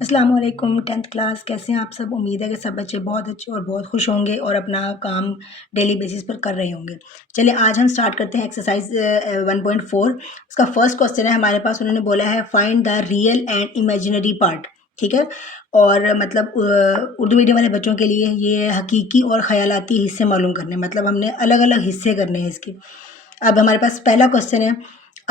अस्सलाम वालेकुम 10th class कैसे हैं आप सब। उम्मीद है कि सब बच्चे बहुत अच्छे और बहुत खुश होंगे और अपना काम डेली बेसिस पर कर रहे होंगे। चलिए आज हम स्टार्ट करते हैं एक्सरसाइज 1.4। उसका फर्स्ट क्वेश्चन है हमारे पास, उन्होंने बोला है find the real and imaginary part. ठीक है, और मतलब उर्दू मीडियम वाले बच्चों के लिए ये हकीकी और ख़यालाती हिस्से मालूम करने, मतलब हमने अलग अलग हिस्से करने हैं इसके। अब हमारे पास पहला क्वेश्चन है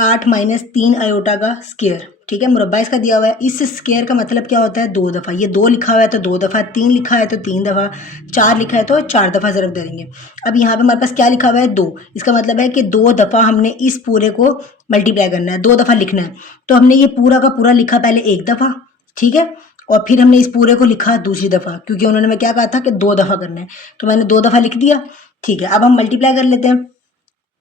8 माइनस 3 अयोटा का स्क्वायर। ठीक है, मुरब्बा इसका दिया हुआ है। इस स्क्वायर का मतलब क्या होता है? 2 दफ़ा। ये 2 लिखा हुआ है तो 2 दफ़ा, 3 लिखा है तो 3 दफ़ा, 4 लिखा है तो 4 दफ़ा ज़रूर करेंगे। अब यहाँ पे हमारे पास क्या लिखा हुआ है? 2। इसका मतलब है कि 2 दफ़ा हमने इस पूरे को मल्टीप्लाई करना है, 2 दफ़ा लिखना है। तो हमने ये पूरा का पूरा लिखा पहले 1 दफ़ा, ठीक है, और फिर हमने इस पूरे को लिखा दूसरी दफ़ा, क्योंकि उन्होंने मैं क्या कहा था कि 2 दफ़ा करना है, तो मैंने 2 दफ़ा लिख दिया। ठीक है, अब हम मल्टीप्लाई कर लेते हैं।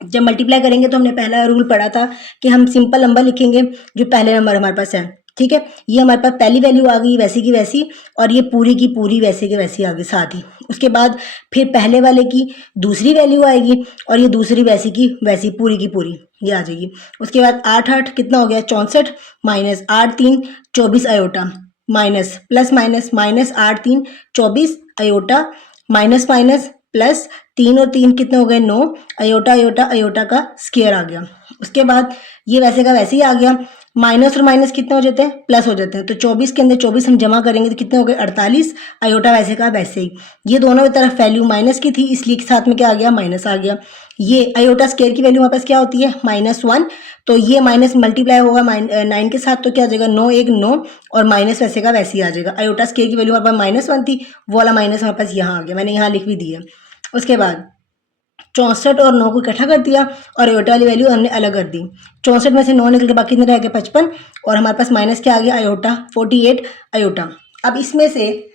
जब मल्टीप्लाई करेंगे तो हमने पहला रूल पढ़ा था कि हम सिंपल नंबर लिखेंगे जो पहले नंबर हमारे पास है। ठीक है, ये हमारे पास पहली वैल्यू आ गई वैसी की वैसी, और ये पूरी की पूरी वैसे की वैसी आ गई साथ ही। उसके बाद फिर पहले वाले की दूसरी वैल्यू आएगी और ये दूसरी वैसी की वैसी पूरी की पूरी ये आ जाएगी। उसके बाद 8 8 कितना हो गया? 64 minus 8 3 24 iota, minus plus minus minus 8 3 24 iota, minus minus plus 3 और 3 कितने हो गए? 9 अयोटा अयोटा अयोटा का स्क्वायर आ गया। उसके बाद ये वैसे का वैसे ही आ गया। माइनस और माइनस कितने हो जाते हैं? प्लस हो जाते हैं। तो 24 के अंदर 24 हम जमा करेंगे तो कितने हो गए? 48 अयोटा वैसे का वैसे ही। ये दोनों तरफ वैल्यू माइनस की थी, इसलिए साथ में क्या आ गया? माइनस आ गया। ये अयोटा स्क्वायर की वैल्यू हमारे पास क्या होती है? -1। तो ये माइनस मल्टीप्लाई होगा 9 के साथ, तो क्या आ जाएगा? 9 1 9, और माइनस वैसे का वैसे ही आ जाएगा। अयोटा स्क्वायर की वैल्यू हमारे पास -1 थी, वो वाला माइनस हमारे पास यहाँ आ गया, मैंने यहाँ लिख भी दिया। उसके बाद 64 और 9 को इकट्ठा कर दिया और अयोटा वाली वैल्यू हमने अलग कर दी। 64 में से 9 निकल के बाकी कितने रह गए? 55, और हमारे पास माइनस क्या आ गया? Iota 48 iota. अब इसमें से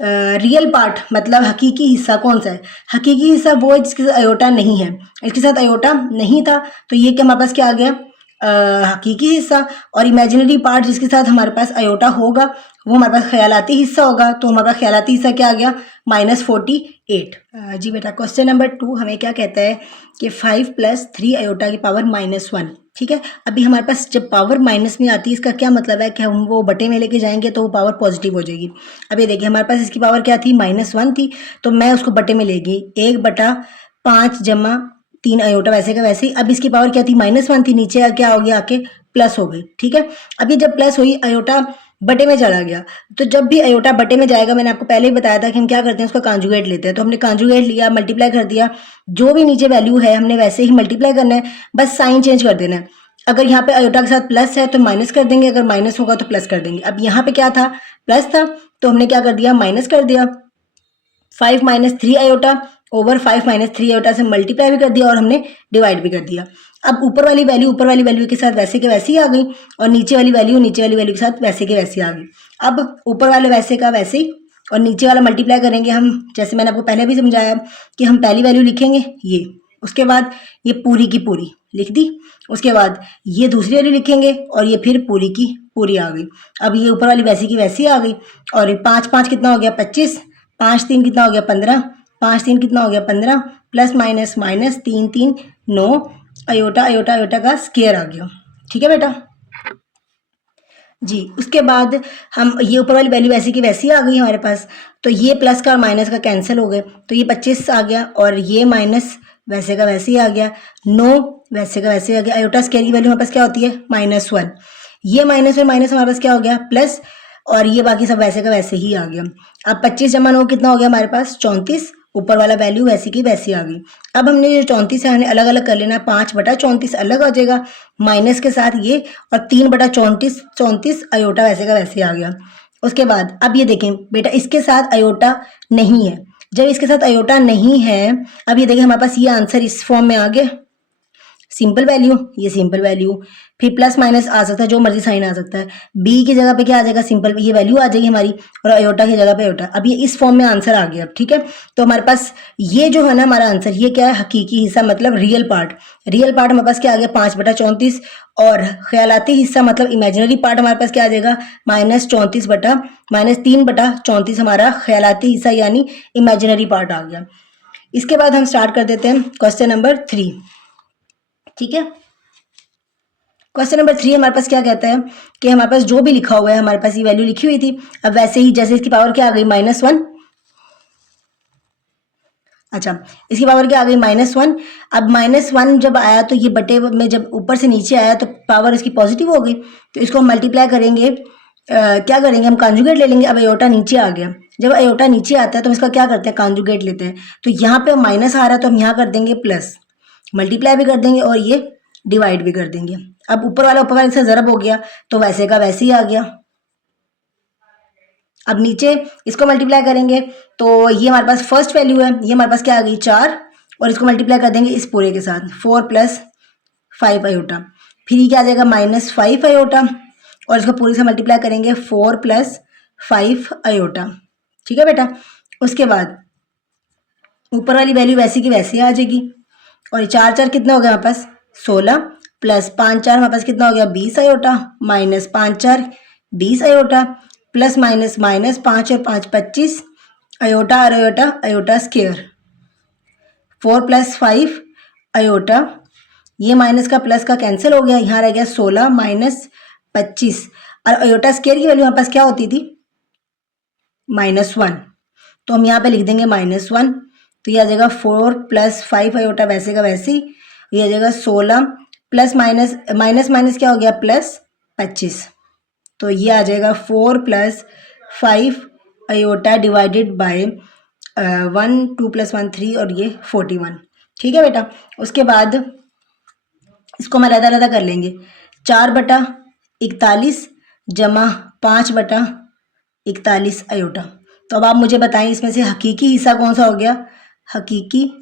रियल पार्ट मतलब हकीकी हिस्सा कौन सा है? हकीकी हिस्सा वो है जिसके साथ अयोटा नहीं है। इसके साथ अयोटा नहीं था, तो ये क्या हमारे पास क्या आ गया? हकीकी हिस्सा। और इमेजिनरी पार्ट जिसके साथ हमारे पास अयोटा होगा वो हमारे पास ख्यालाती हिस्सा होगा, तो हमारे पास ख्यालाती हिस्सा क्या आ गया? -48। जी बेटा, क्वेश्चन नंबर 2 हमें क्या कहता है कि 5 + 3 अयोटा की पावर -1। ठीक है, अभी हमारे पास जब पावर माइनस में आती है इसका क्या मतलब है कि हम वो बटे में लेके जाएंगे तो वो पावर पॉजिटिव हो जाएगी। अब ये देखिए हमारे पास इसकी पावर क्या थी? -1 थी, तो मैं उसको बटे में ले गई 1/5 जमा 3 अयोटा वैसे का वैसे ही। अब इसकी पावर क्या थी? -1 थी, नीचे क्या हो गया? आके प्लस हो गई। ठीक है, अभी जब प्लस हुई अयोटा बटे में चला गया, तो जब भी अयोटा बटे में जाएगा मैंने आपको पहले ही बताया था कि हम क्या करते हैं? उसका कॉन्जुगेट लेते हैं। तो हमने कॉन्जुगेट लिया, मल्टीप्लाई कर दिया, जो भी नीचे वैल्यू है हमने वैसे ही मल्टीप्लाई करना है, बस साइन चेंज कर देना है। अगर यहाँ पे अयोटा के साथ प्लस है तो माइनस कर देंगे, अगर माइनस होगा तो प्लस कर देंगे। अब यहाँ पे क्या था? प्लस था, तो हमने क्या कर दिया? माइनस कर दिया। 5 - 3 अयोटा ओवर 5 - 3 अयोटा से मल्टीप्लाई भी कर दिया और हमने डिवाइड भी कर दिया। अब ऊपर वाली वैल्यू के साथ वैसे के वैसे ही आ गई, और नीचे वाली वैल्यू के साथ वैसे के वैसे आ गई। अब ऊपर वाले वैसे का वैसे ही और नीचे वाला मल्टीप्लाई करेंगे हम, जैसे मैंने आपको पहले भी समझाया कि हम पहली वैल्यू लिखेंगे ये, उसके बाद ये पूरी की पूरी लिख दी, उसके बाद ये दूसरी वैल्यू लिखेंगे और ये फिर पूरी की पूरी आ गई। अब ये ऊपर वाली वैसी की वैसी आ गई, और ये 5 5 कितना हो गया? 25, 5 3 कितना हो गया? 15, 5 3 कितना हो गया? 15, plus minus minus 3 3 9 iota iota iota का स्क्वायर आ गया। ठीक है बेटा जी। उसके बाद हम ये ऊपर वाली वैल्यू वैसी की वैसी आ गई हमारे पास, तो ये प्लस का और माइनस का कैंसिल हो गए, तो ये 25 आ गया, और ये माइनस वैसे का वैसे ही आ गया, 9 वैसे का वैसे आ गया। अयोटा स्क्वायर की वैल्यू हमारे पास क्या होती है? -1। ये माइनस और माइनस हमारे पास क्या हो गया? प्लस, और ये बाकी सब वैसे का वैसे ही आ गया। अब 25 जमा 9 कितना हो गया हमारे पास? 34। ऊपर वाला वैल्यू वैसी की वैसी आ गई। अब हमने जो 34 है हमने अलग अलग कर लेना है। 5/34 अलग आ जाएगा माइनस के साथ ये, और 3/34 34 अयोटा वैसे का वैसे आ गया। उसके बाद अब ये देखें बेटा, इसके साथ अयोटा नहीं है। जब इसके साथ अयोटा नहीं है, अब ये देखें हमारे पास ये आंसर इस फॉर्म में आ गया, सिंपल वैल्यू, ये सिंपल वैल्यू, फिर प्लस माइनस आ सकता है, जो मर्जी साइन आ सकता है। बी की जगह पे क्या आ जाएगा? सिंपल, ये वैल्यू आ जाएगी हमारी, और अयोटा की जगह पे अयोटा। अब ये इस फॉर्म में आंसर आ गया। ठीक है, तो हमारे पास ये जो है ना हमारा आंसर, ये क्या है? हकीकी हिस्सा मतलब रियल पार्ट। रियल पार्ट हमारे पास क्या आ गया? 5/34, और ख्यालाती हिस्सा मतलब इमेजिनरी पार्ट हमारे पास क्या आ जाएगा? -3/34 हमारा ख्यालाती हिस्सा यानी इमेजिनरी पार्ट आ गया। इसके बाद हम स्टार्ट कर देते हैं क्वेश्चन नंबर 3। ठीक है, क्वेश्चन नंबर 3 हमारे पास क्या कहता है कि हमारे पास जो भी लिखा हुआ है, हमारे पास ये वैल्यू लिखी हुई थी, अब वैसे ही जैसे इसकी पावर क्या आ गई -1। अच्छा, इसकी पावर क्या आ गई -1। अब -1 जब आया तो ये बटे में जब ऊपर से नीचे आया तो पावर इसकी पॉजिटिव हो गई, तो इसको हम मल्टीप्लाई करेंगे। क्या करेंगे, हम कॉन्जुगेट ले लेंगे। अब अयोटा नीचे आ गया, जब अयोटा नीचे आता है तो हम इसका क्या करते हैं, कॉन्जुगेट लेते हैं। तो यहाँ पे माइनस आ रहा है तो हम यहाँ कर देंगे प्लस, मल्टीप्लाई भी कर देंगे और ये डिवाइड भी कर देंगे। अब ऊपर वाले से ज़रब हो गया तो वैसे का वैसे ही आ गया। अब नीचे इसको मल्टीप्लाई करेंगे तो ये हमारे पास फर्स्ट वैल्यू है, ये हमारे पास क्या आ गई 4, और इसको मल्टीप्लाई कर देंगे इस पूरे के साथ 4 + 5 अयोटा। फिर ये क्या आ जाएगा -5 अयोटा, और इसको पूरे से मल्टीप्लाई करेंगे 4 + 5 अयोटा। ठीक है बेटा। उसके बाद ऊपर वाली वैल्यू वैसी की वैसी आ जाएगी, और ये 4 4 कितना हो गया हमारे पास 16, प्लस 5 4 हमारे पास कितना हो गया 20 iota, minus 5 4 20 iota, plus minus minus 5 और 5 25 अयोटा और अयोटा अयोटा स्क्वायर, 4 + 5 अयोटा। ये माइनस का प्लस का कैंसिल हो गया, यहाँ रह गया 16 माइनस 25, और अयोटा स्क्वायर की वैल्यू हमारे पास क्या होती थी -1, तो हम यहाँ पे लिख देंगे -1। तो ये आ जाएगा 4 + 5 अयोटा वैसे का वैसे ही, ये आ जाएगा 16 प्लस माइनस माइनस माइनस क्या हो गया +25, तो ये आ जाएगा 4 + 5 अयोटा डिवाइडेड बाय 1 2 + 1 3 और ये 41। ठीक है बेटा। उसके बाद इसको हम अलग अलग कर लेंगे, 4/41 जमा 5/41 अयोटा। तो अब आप मुझे बताएं इसमें से हकीकी हिस्सा कौन सा हो गया, हकीकी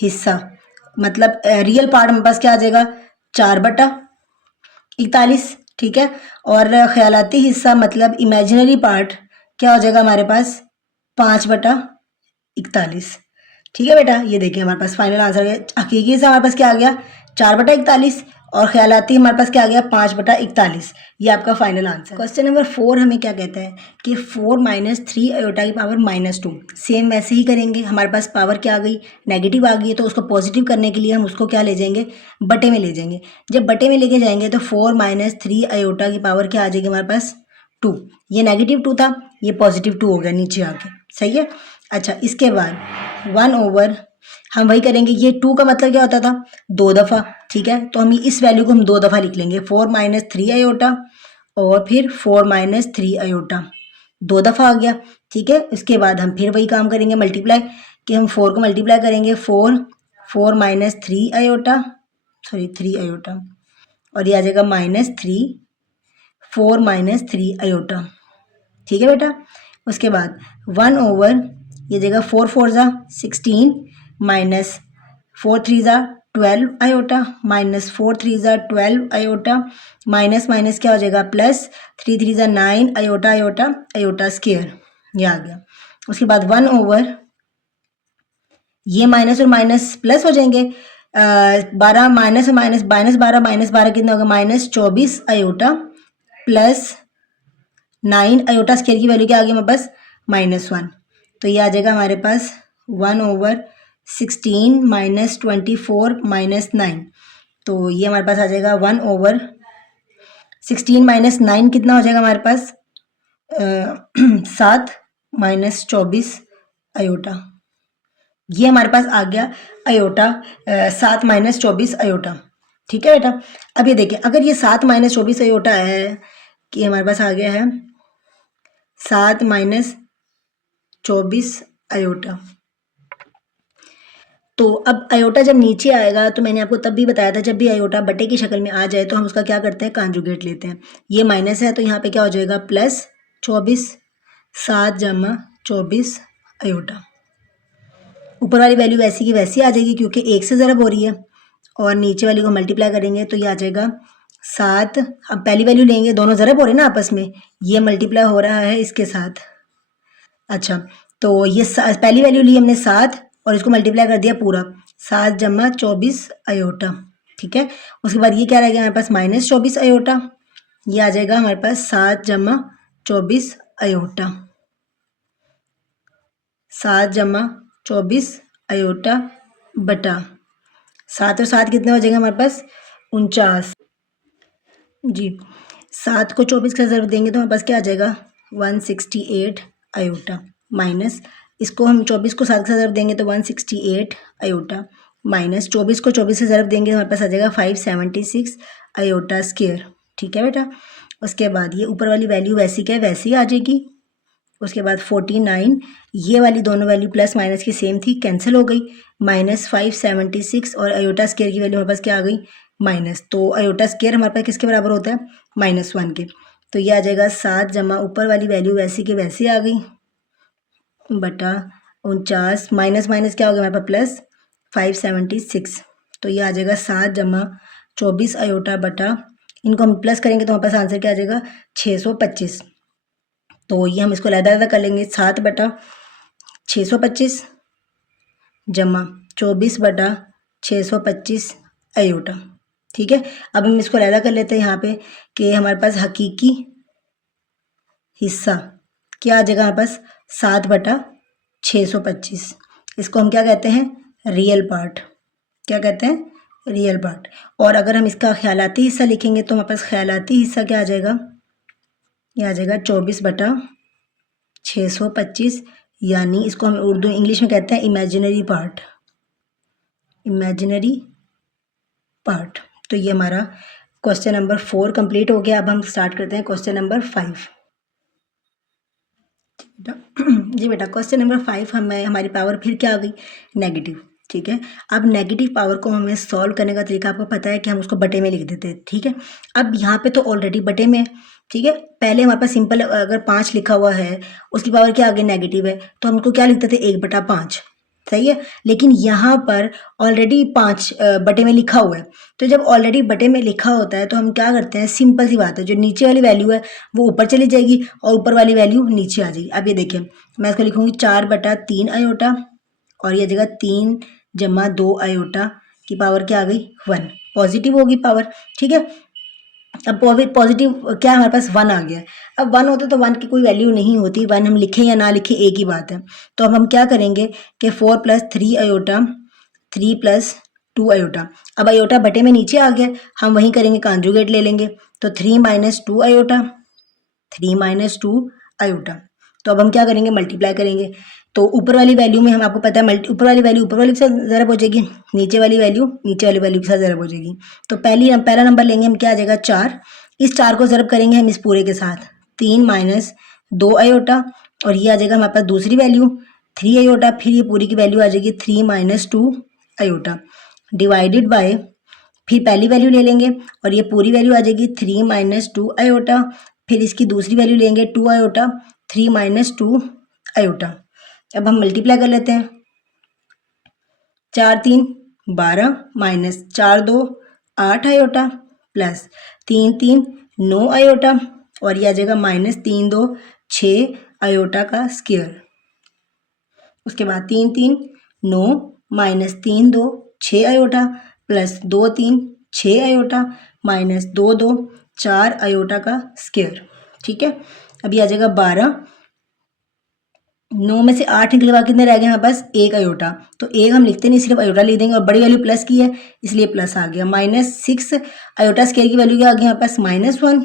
हिस्सा मतलब रियल पार्ट मेरे पास क्या आ जाएगा 4/41। ठीक है, और ख्यालाती हिस्सा मतलब इमेजिनरी पार्ट क्या हो जाएगा हमारे पास 5/41। ठीक है बेटा, ये देखिए हमारे पास फाइनल आंसर है। हकीकी से हमारे पास क्या आ गया 4/41, और ख्यालाती हमारे पास क्या आ गया 5/41। ये आपका फाइनल आंसर। क्वेश्चन नंबर 4 हमें क्या कहता है कि 4 - 3 अयोटा की पावर -2। सेम वैसे ही करेंगे, हमारे पास पावर क्या आ गई नेगेटिव आ गई है, तो उसको पॉजिटिव करने के लिए हम उसको क्या ले जाएंगे बटे में ले जाएंगे। जब बटे में लेके जाएंगे तो 4 - 3 अयोटा की पावर क्या आ जाएगी हमारे पास 2। ये -2 था, ये +2 हो गया नीचे आके। सही है। अच्छा, इसके बाद 1/, हम वही करेंगे। ये 2 का मतलब क्या होता था 2 दफ़ा। ठीक है, तो हम इस वैल्यू को हम 2 दफ़ा लिख लेंगे, 4 - 3 अयोटा और फिर 4 - 3 अयोटा, 2 दफ़ा आ गया। ठीक है, उसके बाद हम फिर वही काम करेंगे मल्टीप्लाई, कि हम 4 को मल्टीप्लाई करेंगे 4 - 3 अयोटा, सॉरी 3 अयोटा, और ये आ जाएगा -3 4 - 3 अयोटा। ठीक है बेटा। उसके बाद 1/, ये जगह 4 4 ज़ा 16 माइनस 4 3 ज़ा 12 अयोटा, माइनस 4 3 ज़ा 12 अयोटा, माइनस माइनस क्या हो जाएगा प्लस 3 3 ज़ा 9 अयोटा अयोटा अयोटा स्क्वायर, ये आ गया। उसके बाद 1/, ये माइनस और माइनस प्लस हो जाएंगे, 12 माइनस और माइनस -12 कितना होगा -24 अयोटा प्लस 9 अयोटा स्क्वायर की वैल्यू क्या आ गई हमारे पास -1। तो ये आ जाएगा हमारे पास 1/16 - 24 - 9। तो ये हमारे पास आ जाएगा 1/16 - 9 कितना हो जाएगा हमारे पास 7 - 24 अयोटा। ये हमारे पास आ गया अयोटा 7 - 24 अयोटा। ठीक है बेटा। अब ये देखिए, अगर ये 7 - 24 अयोटा है कि हमारे पास आ गया है 7 - 24 अयोटा, तो अब अयोटा जब नीचे आएगा तो मैंने आपको तब भी बताया था, जब भी अयोटा बटे की शक्ल में आ जाए तो हम उसका क्या करते हैं कॉन्जुगेट लेते हैं। ये माइनस है तो यहाँ पे क्या हो जाएगा +24, 7 जमा 24 अयोटा। ऊपर वाली वैल्यू वैसी की वैसी आ जाएगी क्योंकि 1 से ज़रब हो रही है, और नीचे वाली को मल्टीप्लाई करेंगे तो ये आ जाएगा 7। अब पहली वैल्यू लेंगे, दोनों ज़रब हो रहे हैं ना आपस में, ये मल्टीप्लाई हो रहा है इसके साथ। अच्छा, तो ये पहली वैल्यू ली हमने 7 और इसको मल्टीप्लाई कर दिया पूरा, 7 जमा 24 अयोटा। ठीक है, उसके बाद ये क्या रह गया हमारे पास -24 अयोटा, ये आ जाएगा हमारे पास 7 जमा 24 अयोटा, 7 जमा 24 अयोटा बटा 7 और 7 कितने हो जाएंगे हमारे पास 49। जी, 7 को 24 का ज़रूर देंगे तो हमारे पास क्या आ जाएगा 168 आयोटा, माइनस इसको हम 24 को 7 का ज़रूर देंगे तो 168 आयोटा, माइनस 24 को 24 से ज़रूर देंगे तो हमारे पास आ जाएगा 576 आयोटा स्क्वायर। ठीक है बेटा। उसके बाद ये ऊपर वाली वैल्यू वैसी क्या है वैसी आ जाएगी। उसके बाद 49, ये वाली दोनों वैल्यू प्लस माइनस की सेम थी, कैंसिल हो गई, माइनस 576 और आयोटा स्क्वायर की वैल्यू हमारे पास क्या आ गई माइनस। तो आयोटा स्क्वायर हमारे पास किसके बराबर होता है -1 के। तो ये आ जाएगा 7 जमा ऊपर वाली वैल्यू वैसी की वैसी आ गई बटा 49, माइनस माइनस क्या हो गया हमारे पास प्लस 576। तो ये आ जाएगा 7 जमा 24 आयोटा बटा, इनको हम प्लस करेंगे तो हमारे पास आंसर क्या आ जाएगा 625। तो ये हम इसको अलग-अलग कर लेंगे, 7 बटा 625 जमा 24 बटा 625 आयोटा। ठीक है। अब हम इसको अलग कर लेते हैं यहाँ पे कि हमारे पास हकीकी हिस्सा क्या आ जाएगा हमारे पास 7 बटा 625। इसको हम क्या कहते हैं रियल पार्ट। क्या कहते हैं रियल पार्ट। और अगर हम इसका ख्यालाती हिस्सा लिखेंगे तो हमारे पास ख्यालाती हिस्सा क्या आ जाएगा, ये आ जाएगा 24 बटा 625, यानी इसको हम उर्दू इंग्लिश में कहते हैं इमेजिनरी पार्ट। Imaginary part. तो ये हमारा क्वेश्चन नंबर 4 कंप्लीट हो गया। अब हम स्टार्ट करते हैं क्वेश्चन नंबर 5। जी बेटा, क्वेश्चन नंबर 5 हमें हमारी पावर फिर क्या आ गई नेगेटिव। ठीक है। अब नेगेटिव पावर को हमें सॉल्व करने का तरीका आपको पता है कि हम उसको बटे में लिख देते हैं। ठीक है। अब यहाँ पे तो ऑलरेडी बटे में है। ठीक है। पहले हमारे पास सिंपल अगर 5 लिखा हुआ है उसकी पावर क्या आ गई नेगेटिव है, तो हम उसको क्या लिखते थे 1/5। सही है। लेकिन यहाँ पर ऑलरेडी 5 बटे में लिखा हुआ है। तो जब ऑलरेडी बटे में लिखा होता है तो हम क्या करते हैं, सिंपल सी बात है, जो नीचे वाली वैल्यू है वो ऊपर चली जाएगी और ऊपर वाली वैल्यू नीचे आ जाएगी। अब ये देखिए, मैं इसको लिखूंगी 4/3 आयोटा और ये जगह 3 जमा 2 आयोटा की पावर क्या आ गई 1, पॉजिटिव होगी पावर। ठीक है। अब पॉजिटिव क्या हमारे पास 1 आ गया। अब 1 होता तो 1 की कोई वैल्यू नहीं होती, 1 हम लिखें या ना लिखें एक ही बात है। तो अब हम क्या करेंगे कि 4 + 3 आयोटा 3 + 2 आयोटा। अब आयोटा बटे में नीचे आ गया, हम वहीं करेंगे कॉन्जुगेट ले लेंगे। तो 3 - 2 आयोटा 3 - 2 आयोटा। तो अब हम क्या करेंगे मल्टीप्लाई करेंगे। तो ऊपर वाली वैल्यू में हम आपको पता है ऊपर वाली वैल्यू ऊपर वाली के साथ ज़रब हो जाएगी, नीचे वाली वैल्यू नीचे वाली वैल्यू के साथ ज़रब हो जाएगी। तो पहला नंबर लेंगे हम, क्या आ जाएगा 4। इस 4 को ज़रब करेंगे हम इस पूरे के साथ, 3 - 2 आयोटा और ये आ जाएगा हमारे पास दूसरी वैल्यू 3 आयोटा। फिर ये पूरी की वैल्यू आ जाएगी 3 - 2 आयोटा डिवाइडेड बाय, फिर पहली वैल्यू ले लेंगे और ये पूरी वैल्यू आ जाएगी 3 - 2 आयोटा। फिर इसकी दूसरी वैल्यू लेंगे 2 आयोटा 3 - 2 आयोटा। अब हम मल्टीप्लाई कर लेते हैं, 4 - 3 = 12 माइनस 4 - 2 8 आयोटा प्लस 3 - 3 9 आयोटा और ये आ जाएगा -3 - 2 6 आयोटा का स्क्वायर। उसके बाद 3 - 3 9 -3 - 2 6 iota plus 2 - 3 6 iota minus 2 - 2 4 iota का स्क्वायर। ठीक है। अब ये आ जाएगा 12, 9 में से 8 निकले, बाद कितने रह गए हमारे पास 1 आयोटा। तो 1 हम लिखते नहीं, सिर्फ आयोटा लिख देंगे और बड़ी वैल्यू प्लस की है इसलिए प्लस आ गया। -6 आयोटा स्क्वायर की वैल्यू क्या आ गई हमारे पास -1,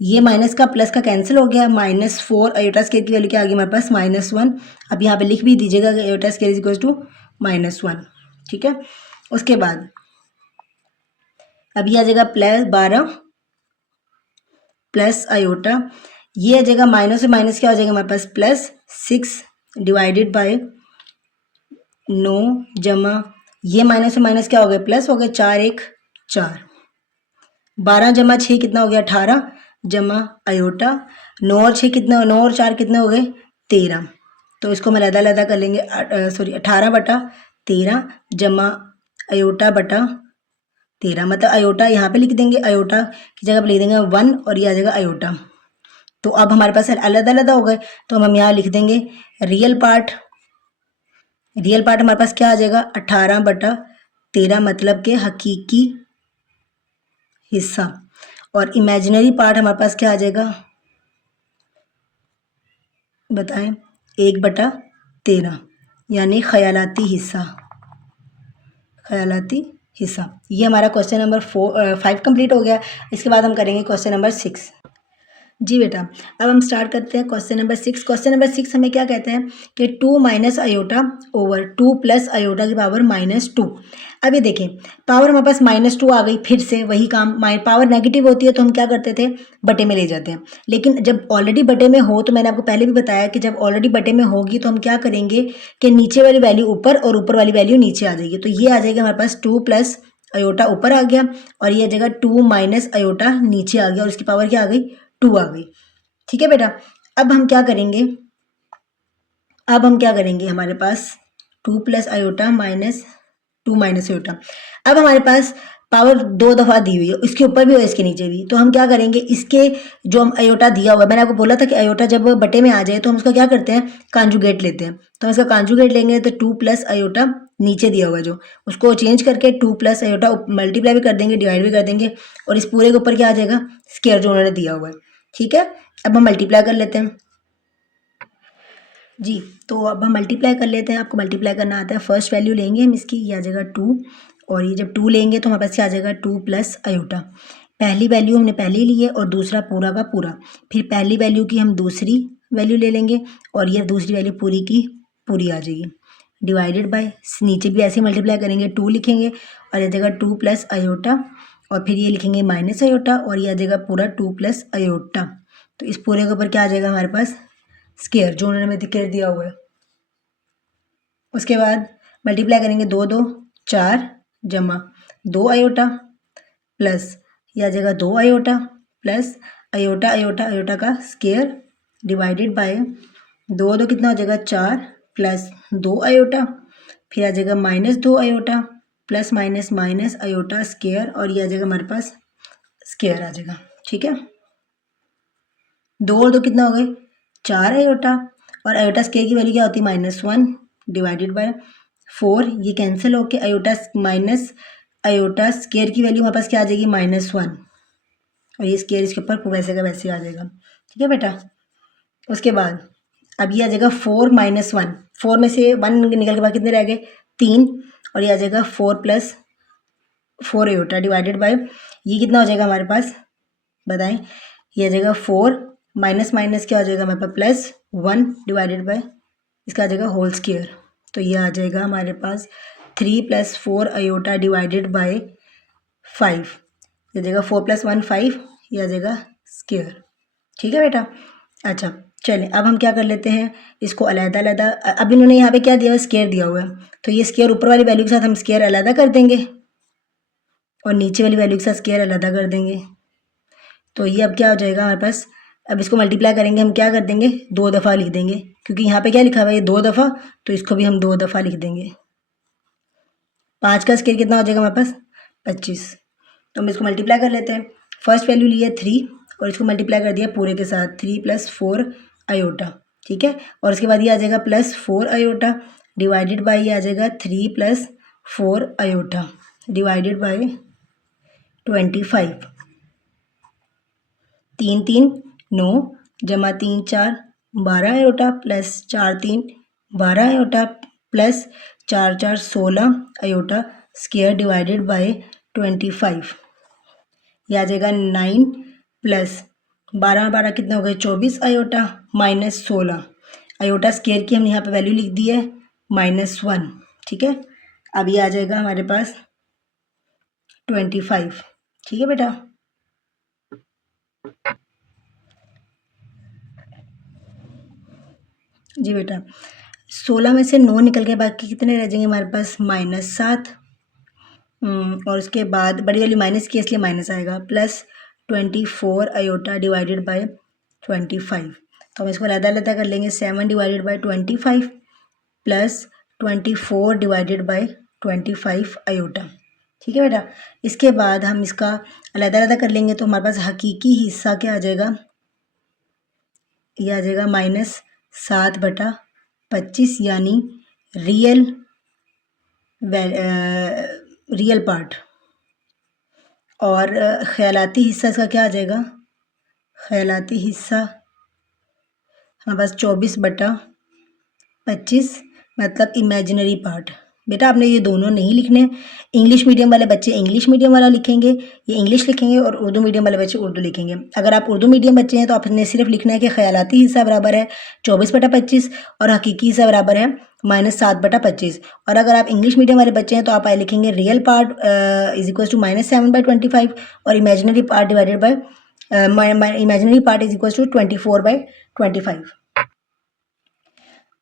ये माइनस का प्लस का कैंसिल हो गया। -4 आयोटा स्क्वायर की वैल्यू क्या आ गई हमारे पास -1। अब यहाँ पे लिख भी दीजिएगा कि iota square is equal to -1। ठीक है। उसके बाद अब ये आ जाएगा +12 प्लस आयोटा, ये आ जाएगा माइनस से माइनस क्या हो जाएगा हमारे पास +6 डिवाइडेड बाय 9 जमा, ये माइनस से माइनस क्या हो गया प्लस हो गया, 4 - 1 4, 12 जमा 6 कितना हो गया 18 जमा आयोटा 9 और 6 कितना, 9 और 4 कितने हो गए 13। तो इसको हम अलग-अलग कर लेंगे, सॉरी 18/13 जमा आयोटा बटा 13, मतलब आयोटा यहाँ पे लिख देंगे, आयोटा की जगह पे लिख देंगे 1 और ये आ जाएगा आयोटा। तो अब हमारे पास अलग-अलग हो गए तो हम यहाँ लिख देंगे रियल पार्ट। रियल पार्ट हमारे पास क्या आ जाएगा 18/13, मतलब के हकीकी हिस्सा। और इमेजिनरी पार्ट हमारे पास क्या आ जाएगा बताएं 1/13, यानी ख्यालाती हिस्सा। ख्यालाती हिस्सा। ये हमारा क्वेश्चन नंबर 5 कंप्लीट हो गया। इसके बाद हम करेंगे क्वेश्चन नंबर 6। जी बेटा, अब हम स्टार्ट करते हैं क्वेश्चन नंबर 6। क्वेश्चन नंबर 6 हमें क्या कहते हैं कि 2 minus iota over 2 plus iota की पावर -2। अब ये देखें, पावर हमारे पास -2 आ गई, फिर से वही काम। पावर नेगेटिव होती है तो हम क्या करते थे, बटे में ले जाते हैं। लेकिन जब ऑलरेडी बटे में हो, तो मैंने आपको पहले भी बताया कि जब ऑलरेडी बटे में होगी तो हम क्या करेंगे कि नीचे वाली वैल्यू ऊपर और ऊपर वाली वैल्यू नीचे आ जाएगी। तो ये आ जाएगा हमारे पास 2 प्लस आयोटा ऊपर आ गया और ये जगह 2 माइनस आयोटा नीचे आ गया और इसकी पावर क्या आ गई, 2 आ गई। ठीक है बेटा, अब हम क्या करेंगे, हमारे पास 2 plus iota minus 2 minus iota. अब हमारे पास पावर 2 दफ़ा दी हुई है, इसके ऊपर भी और इसके नीचे भी। तो हम क्या करेंगे, इसके जो हम आयोटा दिया हुआ है, मैंने आपको बोला था कि आयोटा जब बटे में आ जाए तो हम उसका क्या करते हैं, कांजुगेट लेते हैं। तो हम इसका कांजुगेट लेंगे तो 2 प्लस आयोटा नीचे दिया हुआ है जो, उसको चेंज करके 2 प्लस आयोटा मल्टीप्लाई भी कर देंगे, डिवाइड भी कर देंगे और इस पूरे के ऊपर क्या आ जाएगा, स्क्वायर जो उन्होंने दिया हुआ है। ठीक है, अब हम मल्टीप्लाई कर लेते हैं। जी, तो अब हम मल्टीप्लाई कर लेते हैं। आपको मल्टीप्लाई करना आता है। फर्स्ट वैल्यू लेंगे हम इसकी, ये आ जाएगा 2 और ये जब 2 लेंगे तो हमारे पास क्या आ जाएगा, 2 प्लस आयोटा। पहली वैल्यू हमने पहले ली है और दूसरा पूरा का पूरा। फिर पहली वैल्यू की हम दूसरी वैल्यू ले लेंगे और ये दूसरी वैल्यू पूरी की पूरी आ जाएगी, डिवाइडेड बाय, नीचे भी ऐसे ही मल्टीप्लाई करेंगे, 2 लिखेंगे और ये जगह 2 प्लस आयोटा और फिर ये लिखेंगे माइनस आयोटा और ये आ जाएगा पूरा 2 प्लस आयोटा। तो इस पूरे के ऊपर क्या आ जाएगा हमारे पास, स्क्वायर जो उन्होंने हमें दिया हुआ है। उसके बाद मल्टीप्लाई करेंगे, 2 2 4 जमा 2 आयोटा प्लस यह आ जाएगा 2 iota plus iota iota iota का स्क्वायर डिवाइडेड बाय 2 2 कितना हो जाएगा 4 प्लस 2 आयोटा, फिर आ जाएगा -2 iota plus minus minus iota square और ये आ जाएगा हमारे पास स्क्वायर आ जाएगा। ठीक है, 2 और 2 कितना हो गए 4 आयोटा और आयोटा स्क्वायर की वैल्यू क्या होती है, -1 डिवाइडेड बाय 4। ये कैंसिल होके आयोटा माइनस आयोटा स्क्वायर की वैल्यू हमारे पास क्या आ जाएगी, -1 और ये स्क्वायर इसके ऊपर वैसे का वैसे आ जाएगा। ठीक है बेटा, उसके बाद अब ये आ जाएगा 4 - 1, 4 में से 1 निकल के बाद कितने रह गए, 3 और ये आ जाएगा 4 प्लस 4 आयोटा डिवाइडेड बाय, ये कितना हो जाएगा हमारे पास बताएं, ये आ जाएगा 4 माइनस माइनस क्या हो जाएगा हमारे पास +1 डिवाइडेड बाय इसका आ जाएगा होल स्क्वायर। तो ये आ जाएगा हमारे पास 3 + 4 आयोटा डिवाइडेड बाय 5, ये आ जाएगा 4 + 1 5, ये आ जाएगा स्क्वायर। ठीक है बेटा, अच्छा चलें अब हम क्या कर लेते हैं, इसको अलग अलग, अब इन्होंने यहाँ पे क्या दिया हुआ है, स्क्वायर दिया हुआ है, तो ये स्क्वायर ऊपर वाली वैल्यू के साथ हम स्क्वायर अलग कर देंगे और नीचे वाली वैल्यू के साथ स्क्वायर अलग कर देंगे। तो ये अब क्या हो जाएगा हमारे पास, अब इसको मल्टीप्लाई करेंगे, हम क्या कर देंगे 2 दफ़ा लिख देंगे क्योंकि यहाँ पे क्या लिखा हुआ है 2 दफ़ा, तो इसको भी हम 2 दफ़ा लिख देंगे। 5 का स्क्वायर कितना हो जाएगा हमारे पास 25। तो हम इसको मल्टीप्लाई कर लेते हैं। फर्स्ट वैल्यू ली है 3 और इसको मल्टीप्लाई कर दिया पूरे के साथ, 3 + 4 आयोटा। ठीक है, और उसके बाद ये आ जाएगा +4 आयोटा डिवाइडेड बाई ये आ जाएगा 3 + 4 आयोटा डिवाइडेड बाई 25। 3 3 9 जमा 3 4 12 iota plus 4 3 12 iota plus 4 4 16 iota square divided by 25। यह आ जाएगा 9 प्लस 12 12 कितना हो गए 24 आयोटा माइनस 16 आयोटा स्क्वायर की हमने यहाँ पे वैल्यू लिख दी है -1। ठीक है, अब ये आ जाएगा हमारे पास 25। ठीक है बेटा, जी बेटा 16 में से 9 निकल के बाकी कितने रह जाएंगे हमारे पास -7 और उसके बाद बड़ी वाली माइनस की इसलिए माइनस आएगा +24 आयोटा डिवाइडेड बाय 25। तो हम इसको अलग अलग कर लेंगे, 7 divided by 25 plus 24 divided by 25 iota. ठीक है बेटा, इसके बाद हम इसका अलग अलग कर लेंगे तो हमारे पास हकीकी हिस्सा क्या आ जाएगा, ये आ जाएगा -7/25 यानी रियल रियल पार्ट और ख्यालाती हिस्सा इसका क्या आ जाएगा, ख्यालाती हिस्सा हमारे पास 24/25 मतलब इमेजिनरी पार्ट। बेटा आपने ये दोनों नहीं लिखने। इंग्लिश मीडियम वाले बच्चे इंग्लिश मीडियम वाला लिखेंगे, ये इंग्लिश लिखेंगे, और उर्दू मीडियम वाले बच्चे उर्दू लिखेंगे। अगर आप उर्दू मीडियम बच्चे हैं तो आपने सिर्फ लिखना है कि ख्यालाती हिस्सा बराबर है 24/25 और हकीकी हिस्सा बराबर है -7/25। और अगर आप इंग्लिश मीडियम वाले बच्चे हैं तो आप लिखेंगे real part is equal to -7/25 और imaginary part divided by imaginary part is equal to 24/25।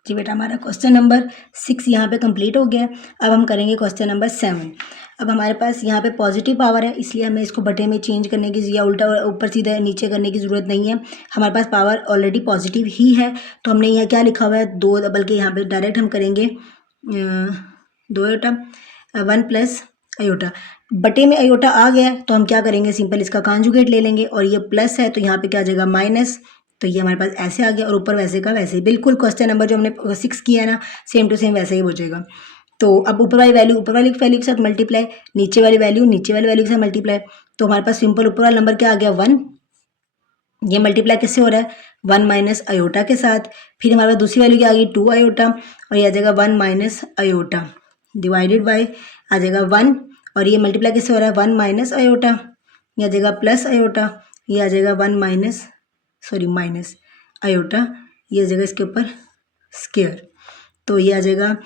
जी बेटा हमारा क्वेश्चन नंबर 6 यहाँ पे कंप्लीट हो गया। अब हम करेंगे क्वेश्चन नंबर 7। अब हमारे पास यहाँ पे पॉजिटिव पावर है, इसलिए हमें इसको बटे में चेंज करने की या उल्टा ऊपर सीधा नीचे करने की ज़रूरत नहीं है। हमारे पास पावर ऑलरेडी पॉजिटिव ही है, तो हमने यहाँ क्या लिखा हुआ है 2, बल्कि यहाँ पे डायरेक्ट हम करेंगे 2 अयोटा 1 प्लस अयोटा। बटे में अयोटा आ गया तो हम क्या करेंगे, सिंपल इसका कॉन्जुगेट ले लेंगे, और ये प्लस है तो यहाँ पे क्या आ जाएगा माइनस, तो ये हमारे पास ऐसे आ गया, और ऊपर वैसे का वैसे ही बिल्कुल क्वेश्चन नंबर जो हमने 6 किया है ना, सेम टू सेम वैसे ही हो जाएगा। तो अब ऊपर वाली वैल्यू के साथ मल्टीप्लाई, नीचे वाली वैल्यू के साथ मल्टीप्लाई, तो हमारे पास सिंपल ऊपर वाला नंबर क्या आ गया 1। ये मल्टीप्लाई किससे हो रहा है 1 माइनस अयोटा के साथ। फिर हमारे पास दूसरी वैल्यू क्या आ गई 2 अयोटा, और ये आ जाएगा 1 माइनस अयोटा डिवाइडेड बाई आ जाएगा 1, और ये मल्टीप्लाई किससे हो रहा है 1 माइनस अयोटा, ये आ जाएगा प्लस अयोटा, ये आ जाएगा 1 माइनस अयोटा, ये आ जाएगा इसके ऊपर स्क्वायर। तो ये आ जाएगा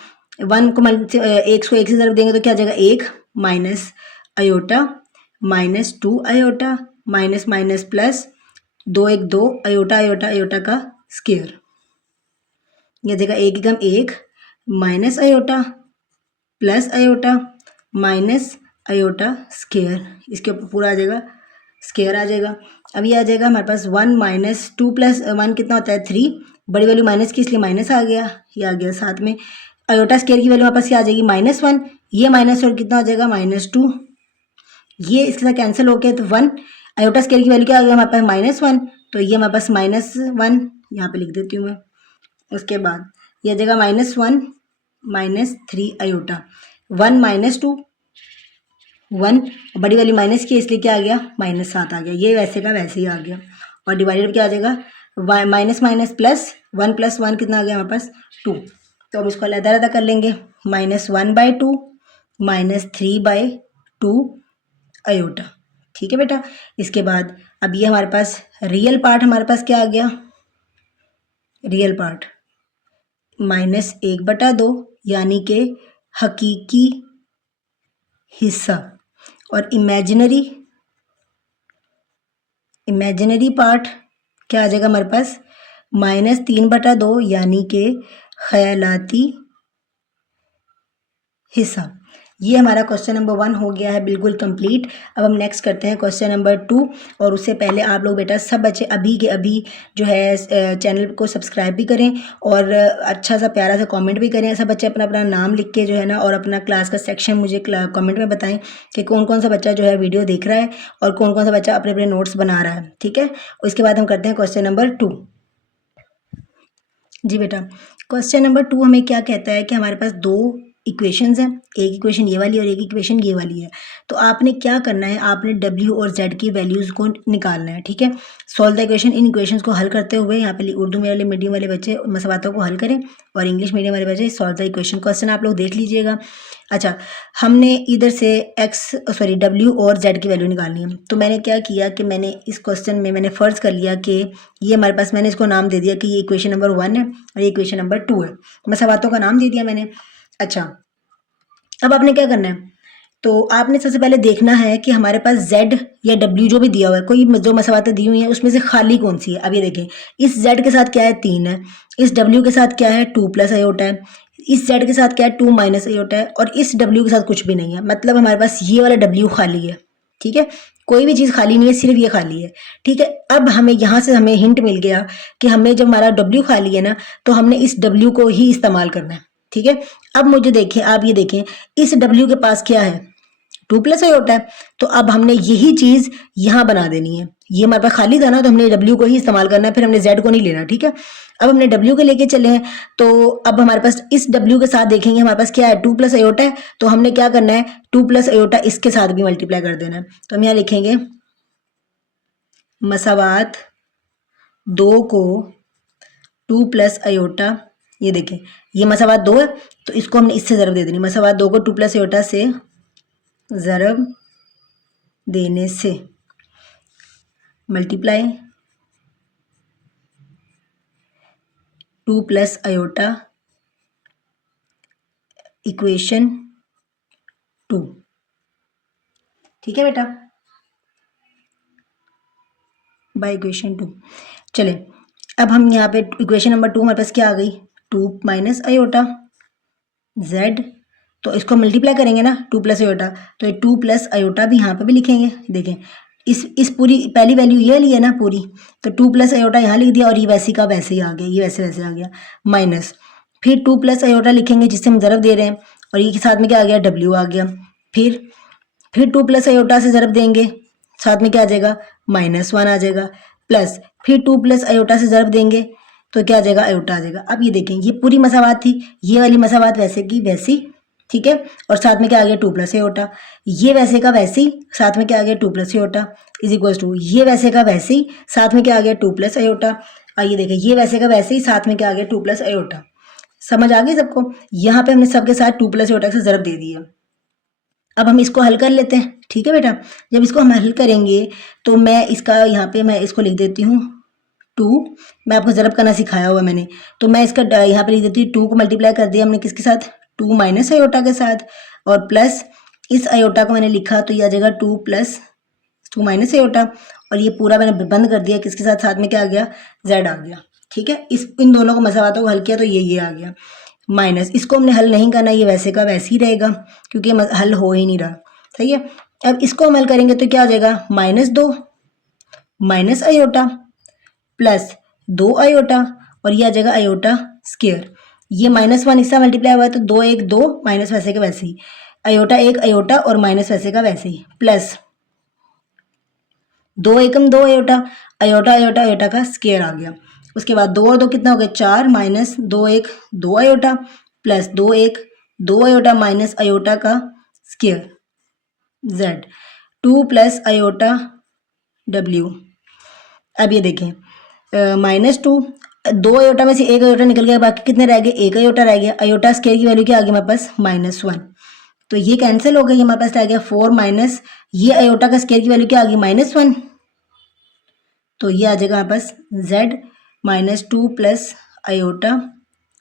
1 को एक से ज़रूर देंगे तो क्या आ जाएगा 1 minus iota minus 2 iota minus minus plus 2 1 2 iota का स्क्वायर। ये आ जाएगा 1 एकम 1 minus iota plus iota minus iota square, इसके ऊपर पूरा आ जाएगा स्क्वायर आ जाएगा। अब ये आ जाएगा हमारे पास 1 माइनस 2 प्लस 1 कितना होता है 3, बड़ी वैल्यू माइनस की इसलिए माइनस आ गया, ये आ गया साथ में। अयोटा स्क्वायर की वैल्यू हमारे पास क्या आ जाएगी -1, ये माइनस और कितना आ जाएगा -2, ये इसके साथ कैंसिल हो गया तो 1। अयोटा स्क्वायर की वैल्यू क्या आ गया हमारे पास -1, तो ये हमारे पास -1 यहाँ पे लिख देती हूँ मैं। उसके बाद ये आ जाएगा -1 -3 अयोटा, 1 -2 1, बड़ी वाली माइनस की इसलिए क्या आ गया -7 आ गया, ये वैसे का वैसे ही आ गया। और डिवाइडेड क्या आ जाएगा माइनस माइनस प्लस 1 + 1 कितना आ गया हमारे पास 2, तो हम इसको अलग-अलग कर लेंगे -1/2 -3/2 अयोटा। ठीक है बेटा। इसके बाद अब ये हमारे पास रियल पार्ट हमारे पास क्या आ गया, रियल पार्ट -1/2 यानी कि हकीकी हिस्सा, और इमेजिनरी पार्ट क्या आ जाएगा हमारे पास -3/2 यानी कि ख्यालाती हिस्सा। ये हमारा क्वेश्चन नंबर 1 हो गया है बिल्कुल कंप्लीट। अब हम नेक्स्ट करते हैं क्वेश्चन नंबर 2, और उससे पहले आप लोग बेटा सब बच्चे अभी के अभी जो है चैनल को सब्सक्राइब भी करें और अच्छा सा प्यारा सा कमेंट भी करें। सब बच्चे अपना अपना नाम लिख के जो है ना, और अपना क्लास का सेक्शन मुझे कमेंट में बताएं कि कौन कौन सा बच्चा जो है वीडियो देख रहा है और कौन कौन सा बच्चा अपने अपने नोट्स बना रहा है। ठीक है, उसके बाद हम करते हैं क्वेश्चन नंबर 2। जी बेटा, क्वेश्चन नंबर 2 हमें क्या कहता है कि हमारे पास 2 इक्वेशंस हैं, एक इक्वेशन ये वाली और एक इक्वेशन ये वाली है। तो आपने क्या करना है, आपने W और Z की वैल्यूज़ को निकालना है। ठीक है, solve the equation. In equations को हल करते हुए यहाँ पे उर्दू वाले मीडियम वाले बच्चे मसवातों को हल करें और इंग्लिश मीडियम वाले बच्चे सॉल्व द इक्वेशन। क्वेश्चन आप लोग देख लीजिएगा। अच्छा, हमने इधर से W और Z की वैल्यू निकालनी है। तो मैंने क्या किया कि मैंने इस क्वेश्चन में मैंने फ़र्ज़ कर लिया कि ये हमारे पास, मैंने इसको नाम दे दिया कि ये इक्वेशन नंबर 1 है और ये इक्वेशन नंबर 2 है। मसवातों का नाम दे दिया मैंने। अच्छा, अब आपने क्या करना है, तो आपने सबसे पहले देखना है कि हमारे पास Z या W जो भी दिया हुआ है, कोई जो मसवातें दी हुई हैं उसमें से खाली कौन सी है। अब ये देखें, इस Z के साथ क्या है 3 है, इस W के साथ क्या है 2 + अयोटा है, इस Z के साथ क्या है 2 - अयोटा है, और इस W के साथ कुछ भी नहीं है। मतलब हमारे पास ये वाला W खाली है। ठीक है, कोई भी चीज़ खाली नहीं है, सिर्फ ये खाली है। ठीक है, अब हमें यहाँ से हमें हिंट मिल गया कि हमें जब हमारा W खाली है ना, तो हमने इस W को ही इस्तेमाल करना है। ठीक है, अब मुझे देखें, आप ये देखें, इस W के पास क्या है 2 + अयोटा है, तो अब हमने यही चीज़ यहाँ बना देनी है। ये हमारे पास खाली था ना, तो हमने W को ही इस्तेमाल करना है, फिर हमने Z को नहीं लेना। ठीक है, अब हमने W को लेके चले हैं, तो अब हमारे पास इस W के साथ देखेंगे हमारे पास क्या है 2 + अयोटा है, तो हमने क्या करना है 2 + अयोटा इसके साथ भी मल्टीप्लाई कर देना है। तो हम यहाँ लिखेंगे मसावात 2 को 2 + अयोटा ये देखें, ये मसावात 2 है तो इसको हमने इससे ज़रब दे देनी। मसावात 2 को 2 प्लस आयोटा से ज़रब देने से मल्टीप्लाई 2 प्लस आयोटा इक्वेशन 2। ठीक है बेटा, बाय इक्वेशन 2। चले अब हम यहाँ पे इक्वेशन नंबर 2 हमारे पास क्या आ गई, 2 माइनस आयोटा z, तो इसको मल्टीप्लाई करेंगे ना 2 प्लस आयोटा, तो ये 2 प्लस आयोटा भी यहाँ पे भी लिखेंगे। देखें इस पूरी पहली वैल्यू ये ली है ना पूरी, तो 2 प्लस आयोटा यहाँ लिख दिया और ये वैसे का वैसे ही आ गया, ये वैसे वैसे आ गया, माइनस फिर 2 प्लस आयोटा लिखेंगे जिससे हम ज़रब दे रहे हैं और ये के साथ में क्या आ गया, w आ गया। फिर 2 प्लस आयोटा से ज़रब देंगे, साथ में क्या आ जाएगा, -1 आ जाएगा, प्लस फिर 2 प्लस आयोटा से ज़रब देंगे तो क्या आ जाएगा, आयोटा आ जाएगा। अब ये देखें ये पूरी मसावात थी, ये वाली मसावात वैसे की वैसी, ठीक है, और साथ में क्या आ गया 2 प्लस आयोटा, ये वैसे का वैसे ही, साथ में क्या आ गया 2 plus iota is equal to ये वैसे का वैसे ही, साथ में क्या आ गया 2 प्लस आयोटा। आइए देखें ये वैसे का वैसे ही, साथ में क्या आ गया 2 प्लस आयोटा। समझ आ गई सबको, यहाँ पे हमने सबके साथ 2 प्लस आयोटा से ज़रब दे दिया। अब हम इसको हल कर लेते हैं, ठीक है बेटा। जब इसको हम हल करेंगे तो मैं इसका यहाँ पे मैं इसको लिख देती हूँ 2, मैं आपको ज़रब करना सिखाया हुआ मैंने, तो मैं इसका यहाँ पे लिख देती हूँ 2 को मल्टीप्लाई कर दिया हमने किसके साथ, 2 माइनस आयोटा के साथ, और प्लस इस आयोटा को मैंने लिखा तो ये आ जाएगा 2 प्लस 2 माइनस आयोटा, और ये पूरा मैंने बंद कर दिया किसके साथ, साथ में क्या आ गया, z आ गया। ठीक है, इन दोनों को मसावातों को हल किया तो ये आ गया, माइनस इसको हमने हल नहीं करना, ये वैसे का वैसे ही रहेगा क्योंकि हल हो ही नहीं रहा। सही है, अब इसको हम हल करेंगे तो क्या आ जाएगा, -2 माइनस आयोटा प्लस 2 आयोटा, और ये आ जाएगा आयोटा स्क्वायर। ये -1 इससे मल्टीप्लाई हुआ है तो 2 1 2 माइनस वैसे का वैसे ही, आयोटा 1 आयोटा और माइनस वैसे का वैसे ही, प्लस 2 एकम 2 आयोटा, आयोटा आयोटा आयोटा का स्क्वायर आ गया। उसके बाद 2 और 2 कितना हो गया, 4 minus 2 1 2 iota plus 2 1 2 iota minus iota का square z, 2 plus iota w। अब ये देखें -2, 2 आयोटा में से 1 आयोटा निकल गया, बाकी कितने रह गए, 1 आयोटा रह गया। आयोटा स्क्वायर की वैल्यू क्या आ गई हमारे पास, -1, तो ये कैंसिल हो गई, हमारे पास रह गया 4 माइनस ये आयोटा का स्क्वायर की वैल्यू क्या आ गई, -1, तो ये आ जाएगा हमारे पास z -2 plus iota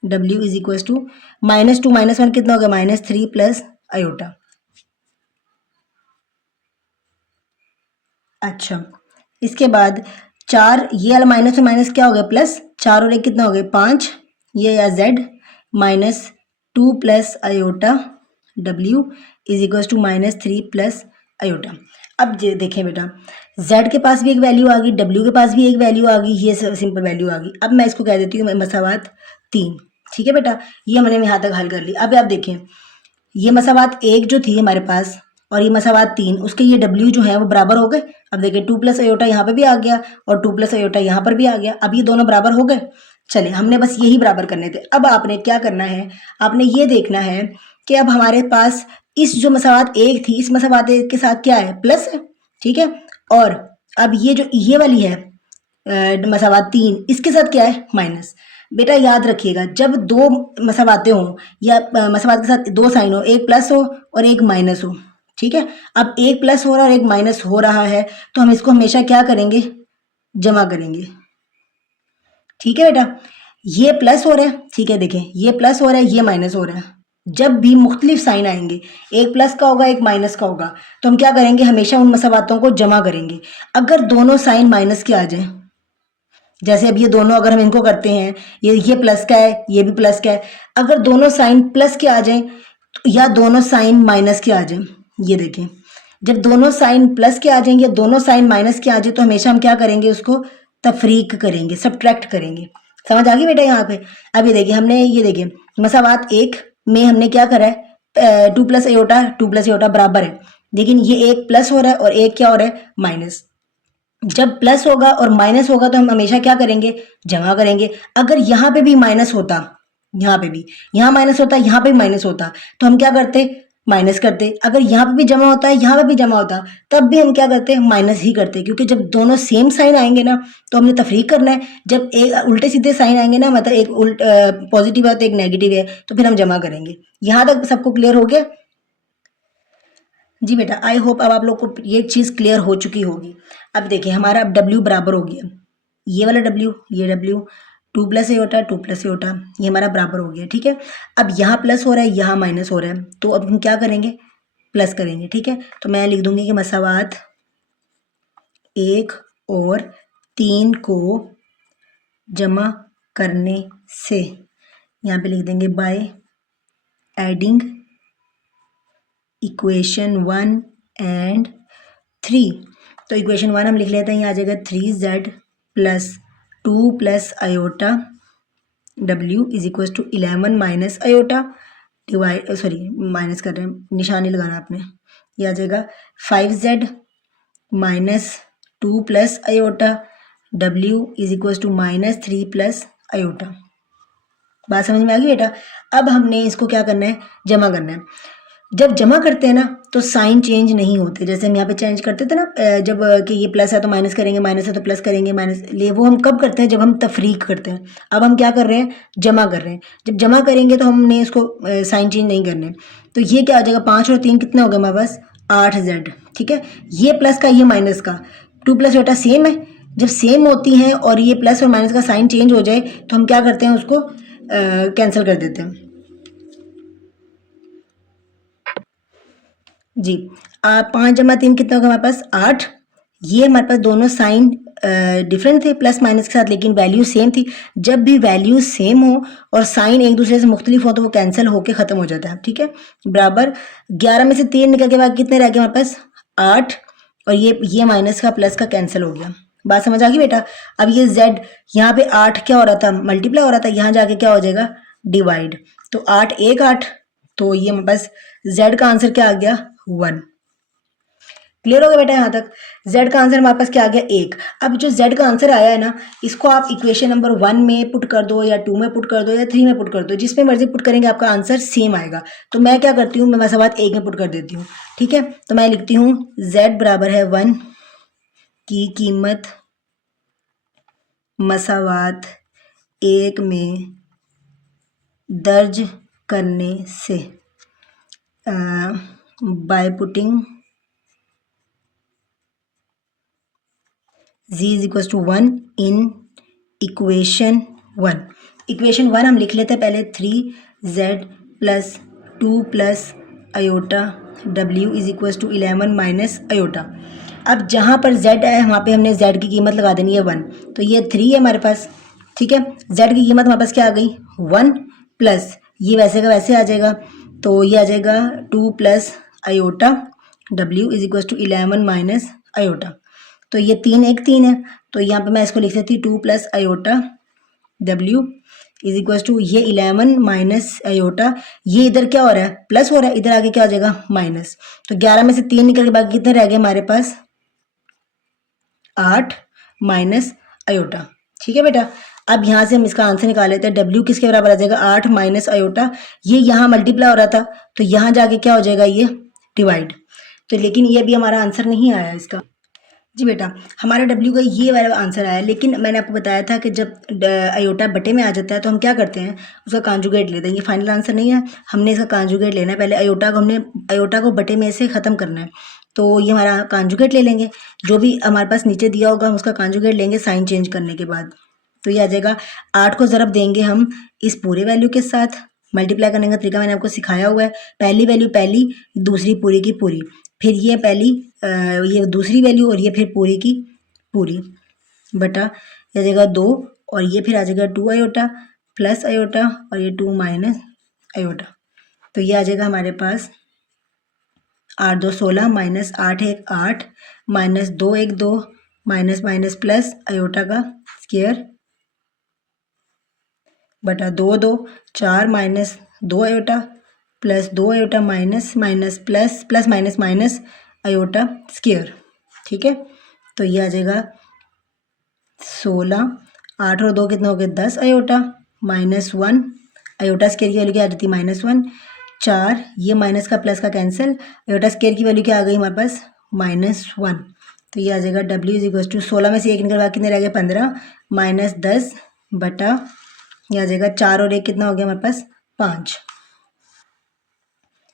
w is equal to -2 -1 कितना हो गया, -3 प्लस आयोटा। अच्छा, इसके बाद 4, ये वाला माइनस में माइनस क्या हो गया, प्लस 4 और 1 कितना हो गया, 5, ये या z -2 plus iota w is equal to -3 plus iota. अब देखें बेटा, z के पास भी एक वैल्यू आ गई, w के पास भी एक वैल्यू आ गई, ये सिंपल वैल्यू आ गई। अब मैं इसको कह देती हूँ मसावात 3। ठीक है बेटा, ये हमने यहाँ तक हल कर ली। अब आप देखें ये मसावात 1 जो थी हमारे पास और ये मसावात 3, उसके ये w जो है वो बराबर हो गए। अब देखिए 2 प्लस आयोटा यहाँ पे भी आ गया और 2 प्लस आयोटा यहाँ पर भी आ गया। अब ये दोनों बराबर हो गए। चले, हमने बस यही बराबर करने थे। अब आपने क्या करना है, आपने ये देखना है कि अब हमारे पास इस जो मसावात 1 थी, इस मसावात 1 के साथ क्या है, प्लस है। ठीक है, और अब ये जो ये वाली है मसावात 3, इसके साथ क्या है, माइनस। बेटा याद रखिएगा, जब दो मसावातें हों या मसावात के साथ 2 साइन हो, एक प्लस हो और एक माइनस हो, ठीक है, अब एक प्लस हो रहा है और एक माइनस हो रहा है तो हम इसको हमेशा क्या करेंगे, जमा करेंगे। ठीक है बेटा, ये प्लस हो रहा है, ठीक है, देखें ये प्लस हो रहा है, ये माइनस हो रहा है। जब भी मुख्तलिफ साइन आएंगे, एक प्लस का होगा एक माइनस का होगा, तो हम क्या करेंगे, हमेशा उन मसावातों को जमा करेंगे। अगर दोनों साइन माइनस के आ जाए, जैसे अब ये दोनों अगर हम इनको करते हैं, ये प्लस का है, ये भी प्लस का है, अगर दोनों साइन प्लस के आ जाए या दोनों साइन माइनस के आ जाए, ये देखें जब दोनों साइन प्लस के आ जाएंगे या दोनों साइन माइनस के आ जाए तो हमेशा हम क्या करेंगे, उसको तफरीक करेंगे, सब्ट्रैक्ट करेंगे। समझ आ गई बेटा यहाँ पे। अब ये देखिए हमने ये देखिए मसावात 1 में हमने क्या करा है, 2 प्लस आयोटा बराबर है, लेकिन ये एक प्लस हो रहा है और एक क्या हो रहा है, माइनस। जब प्लस होगा और माइनस होगा तो हम हमेशा क्या करेंगे, जमा करेंगे। अगर यहाँ पे भी माइनस होता, यहाँ पे भी, यहाँ माइनस होता, यहाँ पे भी माइनस होता, तो हम क्या करते, माइनस करते। अगर यहाँ पे भी जमा होता है, यहाँ पे भी जमा होता, तब भी हम क्या करते हैं, माइनस ही करते, क्योंकि जब दोनों सेम साइन आएंगे ना तो हमने तफरीक करना है। जब एक उल्टे सीधे साइन आएंगे ना, मतलब एक पॉजिटिव है तो एक नेगेटिव है, तो फिर हम जमा करेंगे। यहाँ तक सबको क्लियर हो गया? जी बेटा, आई होप अब आप लोग को ये चीज़ क्लियर हो चुकी होगी। अब देखिए हमारा अब W बराबर हो गया, ये वाला W, ये W, 2 प्लस ए होता है, 2 प्लस ए होता है, ये हमारा बराबर हो गया। ठीक है, अब यहाँ प्लस हो रहा है, यहाँ माइनस हो रहा है, तो अब हम क्या करेंगे, प्लस करेंगे। ठीक है, तो मैं लिख दूंगी कि मसावात 1 और 3 को जमा करने से, यहाँ पे लिख देंगे बाय एडिंग इक्वेशन 1 एंड 3। तो इक्वेशन 1 हम लिख लेते हैं, यहाँ आ जाएगा 3z plus 2 plus iota w is equal to 11 minus iota divide, sorry minus कर रहे हैं, निशानी लगाना आपने, यह आ जाएगा 5z minus 2 plus iota w is equal to minus 3 plus iota. बात समझ में आ गई बेटा? अब हमने इसको क्या करना है, जमा करना है। जब जमा करते हैं ना तो साइन चेंज नहीं होते, जैसे हम यहाँ पे चेंज करते थे ना, जब कि ये प्लस है तो माइनस करेंगे, माइनस है तो प्लस करेंगे, माइनस ले, वो हम कब करते हैं, जब हम तफरीक करते हैं। अब हम क्या कर रहे हैं, जमा कर रहे हैं। जब जमा करेंगे तो हमने इसको साइन चेंज नहीं करने, तो ये क्या हो जाएगा, 5 और 3 कितना हो गया हमारे पास, 8z। ठीक है, ये प्लस का, ये माइनस का, 2 प्लस बेटा सेम है। जब सेम होती हैं और ये प्लस और माइनस का साइन चेंज हो जाए तो हम क्या करते हैं, उसको कैंसिल कर देते हैं। जी, 5 जमा 3 कितना होगा हमारे पास, 8। ये हमारे पास दोनों साइन डिफरेंट थे प्लस माइनस के साथ, लेकिन वैल्यू सेम थी। जब भी वैल्यू सेम हो और साइन एक दूसरे से मुख्तलिफ हो तो वो कैंसिल होके ख़त्म हो जाता है। ठीक है, बराबर 11 में से 3 निकल के बाद कितने रह गए हमारे पास, 8, और ये माइनस का प्लस का कैंसिल हो गया। बात समझ आ गई बेटा? अब ये z, यहाँ पे 8 क्या हो रहा था, मल्टीप्लाई हो रहा था, यहाँ जाके क्या हो जाएगा, डिवाइड। तो 8 1 8, तो ये हमारे पास z का आंसर क्या आ गया, 1। क्लियर हो गया बेटा? यहाँ तक z का आंसर हमारे पास क्या आ गया, 1। अब जो z का आंसर आया है ना, इसको आप इक्वेशन नंबर 1 में पुट कर दो, या 2 में पुट कर दो, या 3 में पुट कर दो, जिसमें मर्जी पुट करेंगे आपका आंसर सेम आएगा। तो मैं क्या करती हूँ, मैं मसावात 1 में पुट कर देती हूँ। ठीक है, तो मैं लिखती हूँ z बराबर है 1 की कीमत मसावात 1 में दर्ज करने से, by putting z is equal to 1 in equation 1। Equation 1 हम लिख लेते हैं पहले, 3z plus 2 plus iota w is equal to 11 minus iota. अब जहाँ पर z है वहाँ पे हमने z की कीमत लगा देनी है 1, तो ये 3 है हमारे पास। ठीक है, z की कीमत हमारे पास क्या आ गई, 1 प्लस ये वैसे का वैसे आ जाएगा, तो ये आ जाएगा 2 plus iota w is equal to 11 minus iota. तो ये 3 एक 3 है, तो यहाँ पे मैं इसको लिख देती 2 plus iota w is equal to ये 11 माइनस आयोटा, ये इधर क्या हो रहा है, प्लस हो रहा है, इधर आगे क्या हो जाएगा, माइनस। तो 11 में से 3 निकल के बाकी कितने रह गए हमारे पास, 8 माइनस आयोटा। ठीक है बेटा, अब यहाँ से हम इसका आंसर निकाल लेते हैं, w किसके बराबर आ जाएगा, 8 माइनस आयोटा। ये यहाँ मल्टीप्लाई हो रहा था तो यहाँ जाके क्या हो जाएगा, ये डिवाइड। तो लेकिन ये भी हमारा आंसर नहीं आया इसका। जी बेटा, हमारा W का ये वाला आंसर आया, लेकिन मैंने आपको बताया था कि जब आयोटा बटे में आ जाता है तो हम क्या करते हैं, उसका कॉन्जुगेट लेते हैं। ये फाइनल आंसर नहीं है, हमने इसका कॉन्जुगेट लेना है। पहले आयोटा को बटे में से ख़त्म करना है, तो ये हमारा कॉन्जुगेट ले लेंगे। जो भी हमारे पास नीचे दिया होगा हम उसका कॉन्जुगेट लेंगे साइन चेंज करने के बाद। तो ये आ जाएगा 8 को ज़रब देंगे हम इस पूरे वैल्यू के साथ, मल्टीप्लाई करने का तरीका मैंने आपको सिखाया हुआ है। पहली वैल्यू पहली, दूसरी पूरी की पूरी, फिर ये पहली ये दूसरी वैल्यू, और ये फिर पूरी की पूरी बटा ये आ जाएगा 2, और ये फिर आ जाएगा 2 आयोटा प्लस आयोटा, और ये 2 माइनस आयोटा। तो ये आ जाएगा हमारे पास 8 2 16 minus 8 1 8 minus 2 1 2 minus minus plus iota का स्क्वायर बटा 2 2 4 minus 2 iota plus 2 iota minus minus plus plus minus minus iota square. ठीक है, तो ये आ जाएगा 16, 8 और 2 कितना हो गया, 10 आयोटा माइनस 1 आयोटा स्क्वायर की वैल्यू क्या आ जाती है, -1, 4, ये माइनस का प्लस का कैंसिल, आयोटा स्केयर की वैल्यू क्या आ गई हमारे पास -1, तो ये आ जाएगा W इज इक्वल टू 16 में से 1 निकलवा कितने रह गए 15 -10 बटा ये आ जाएगा 4 और 1 कितना हो गया हमारे पास 5।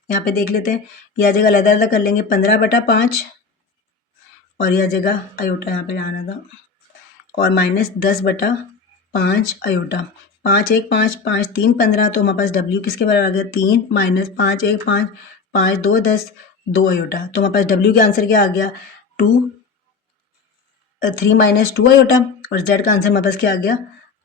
यहाँ पे देख लेते हैं, ये आ जाएगा अलग अलग कर लेंगे 15/5 और ये आ जाएगा आयोटा यहाँ पे आना था और -10/5 आयोटा। 5 1 5 5 3 15, तो हमारे पास W किसके बराबर आ गया 3 -5 1 5 5 2 10 2 आयोटा। तो हमारे पास W का आंसर क्या आ गया 3 - 2 आयोटा और Z का आंसर हमारे पास क्या आ गया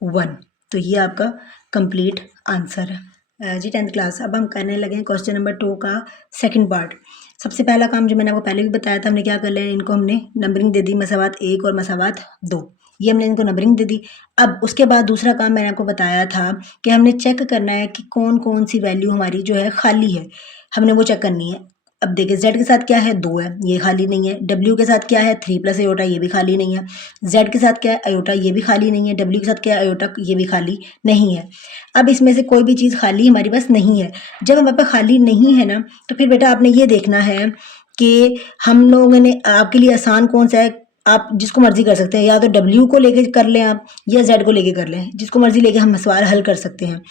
1। तो ये आपका कंप्लीट आंसर है जी 10th क्लास। अब हम करने लगे हैं क्वेश्चन नंबर 2 का सेकंड पार्ट। सबसे पहला काम जो मैंने आपको पहले भी बताया था, हमने क्या कर लिया, इनको हमने नंबरिंग दे दी मसावात 1 और मसावात 2, ये हमने इनको नंबरिंग दे दी। अब उसके बाद दूसरा काम मैंने आपको बताया था कि हमने चेक करना है कि कौन कौन सी वैल्यू हमारी जो है खाली है, हमने वो चेक करनी है। अब देखिए Z के साथ क्या है 2 है, ये खाली नहीं है। W के साथ क्या है 3 + आयोटा, ये भी खाली नहीं है। Z के साथ क्या है आयोटा, ये भी खाली नहीं है। W के साथ क्या है आयोटा, ये भी खाली नहीं है। अब इसमें से कोई भी चीज़ खाली हमारे पास नहीं है। जब हमारे पास खाली नहीं है ना, तो फिर बेटा आपने ये देखना है कि हम लोगों ने आपके लिए आसान कौन सा है, आप जिसको मर्जी कर सकते हैं, या तो W को लेके कर लें आप या Z को लेके कर लें, जिसको मर्जी लेके हम सवाल हल कर सकते हैं।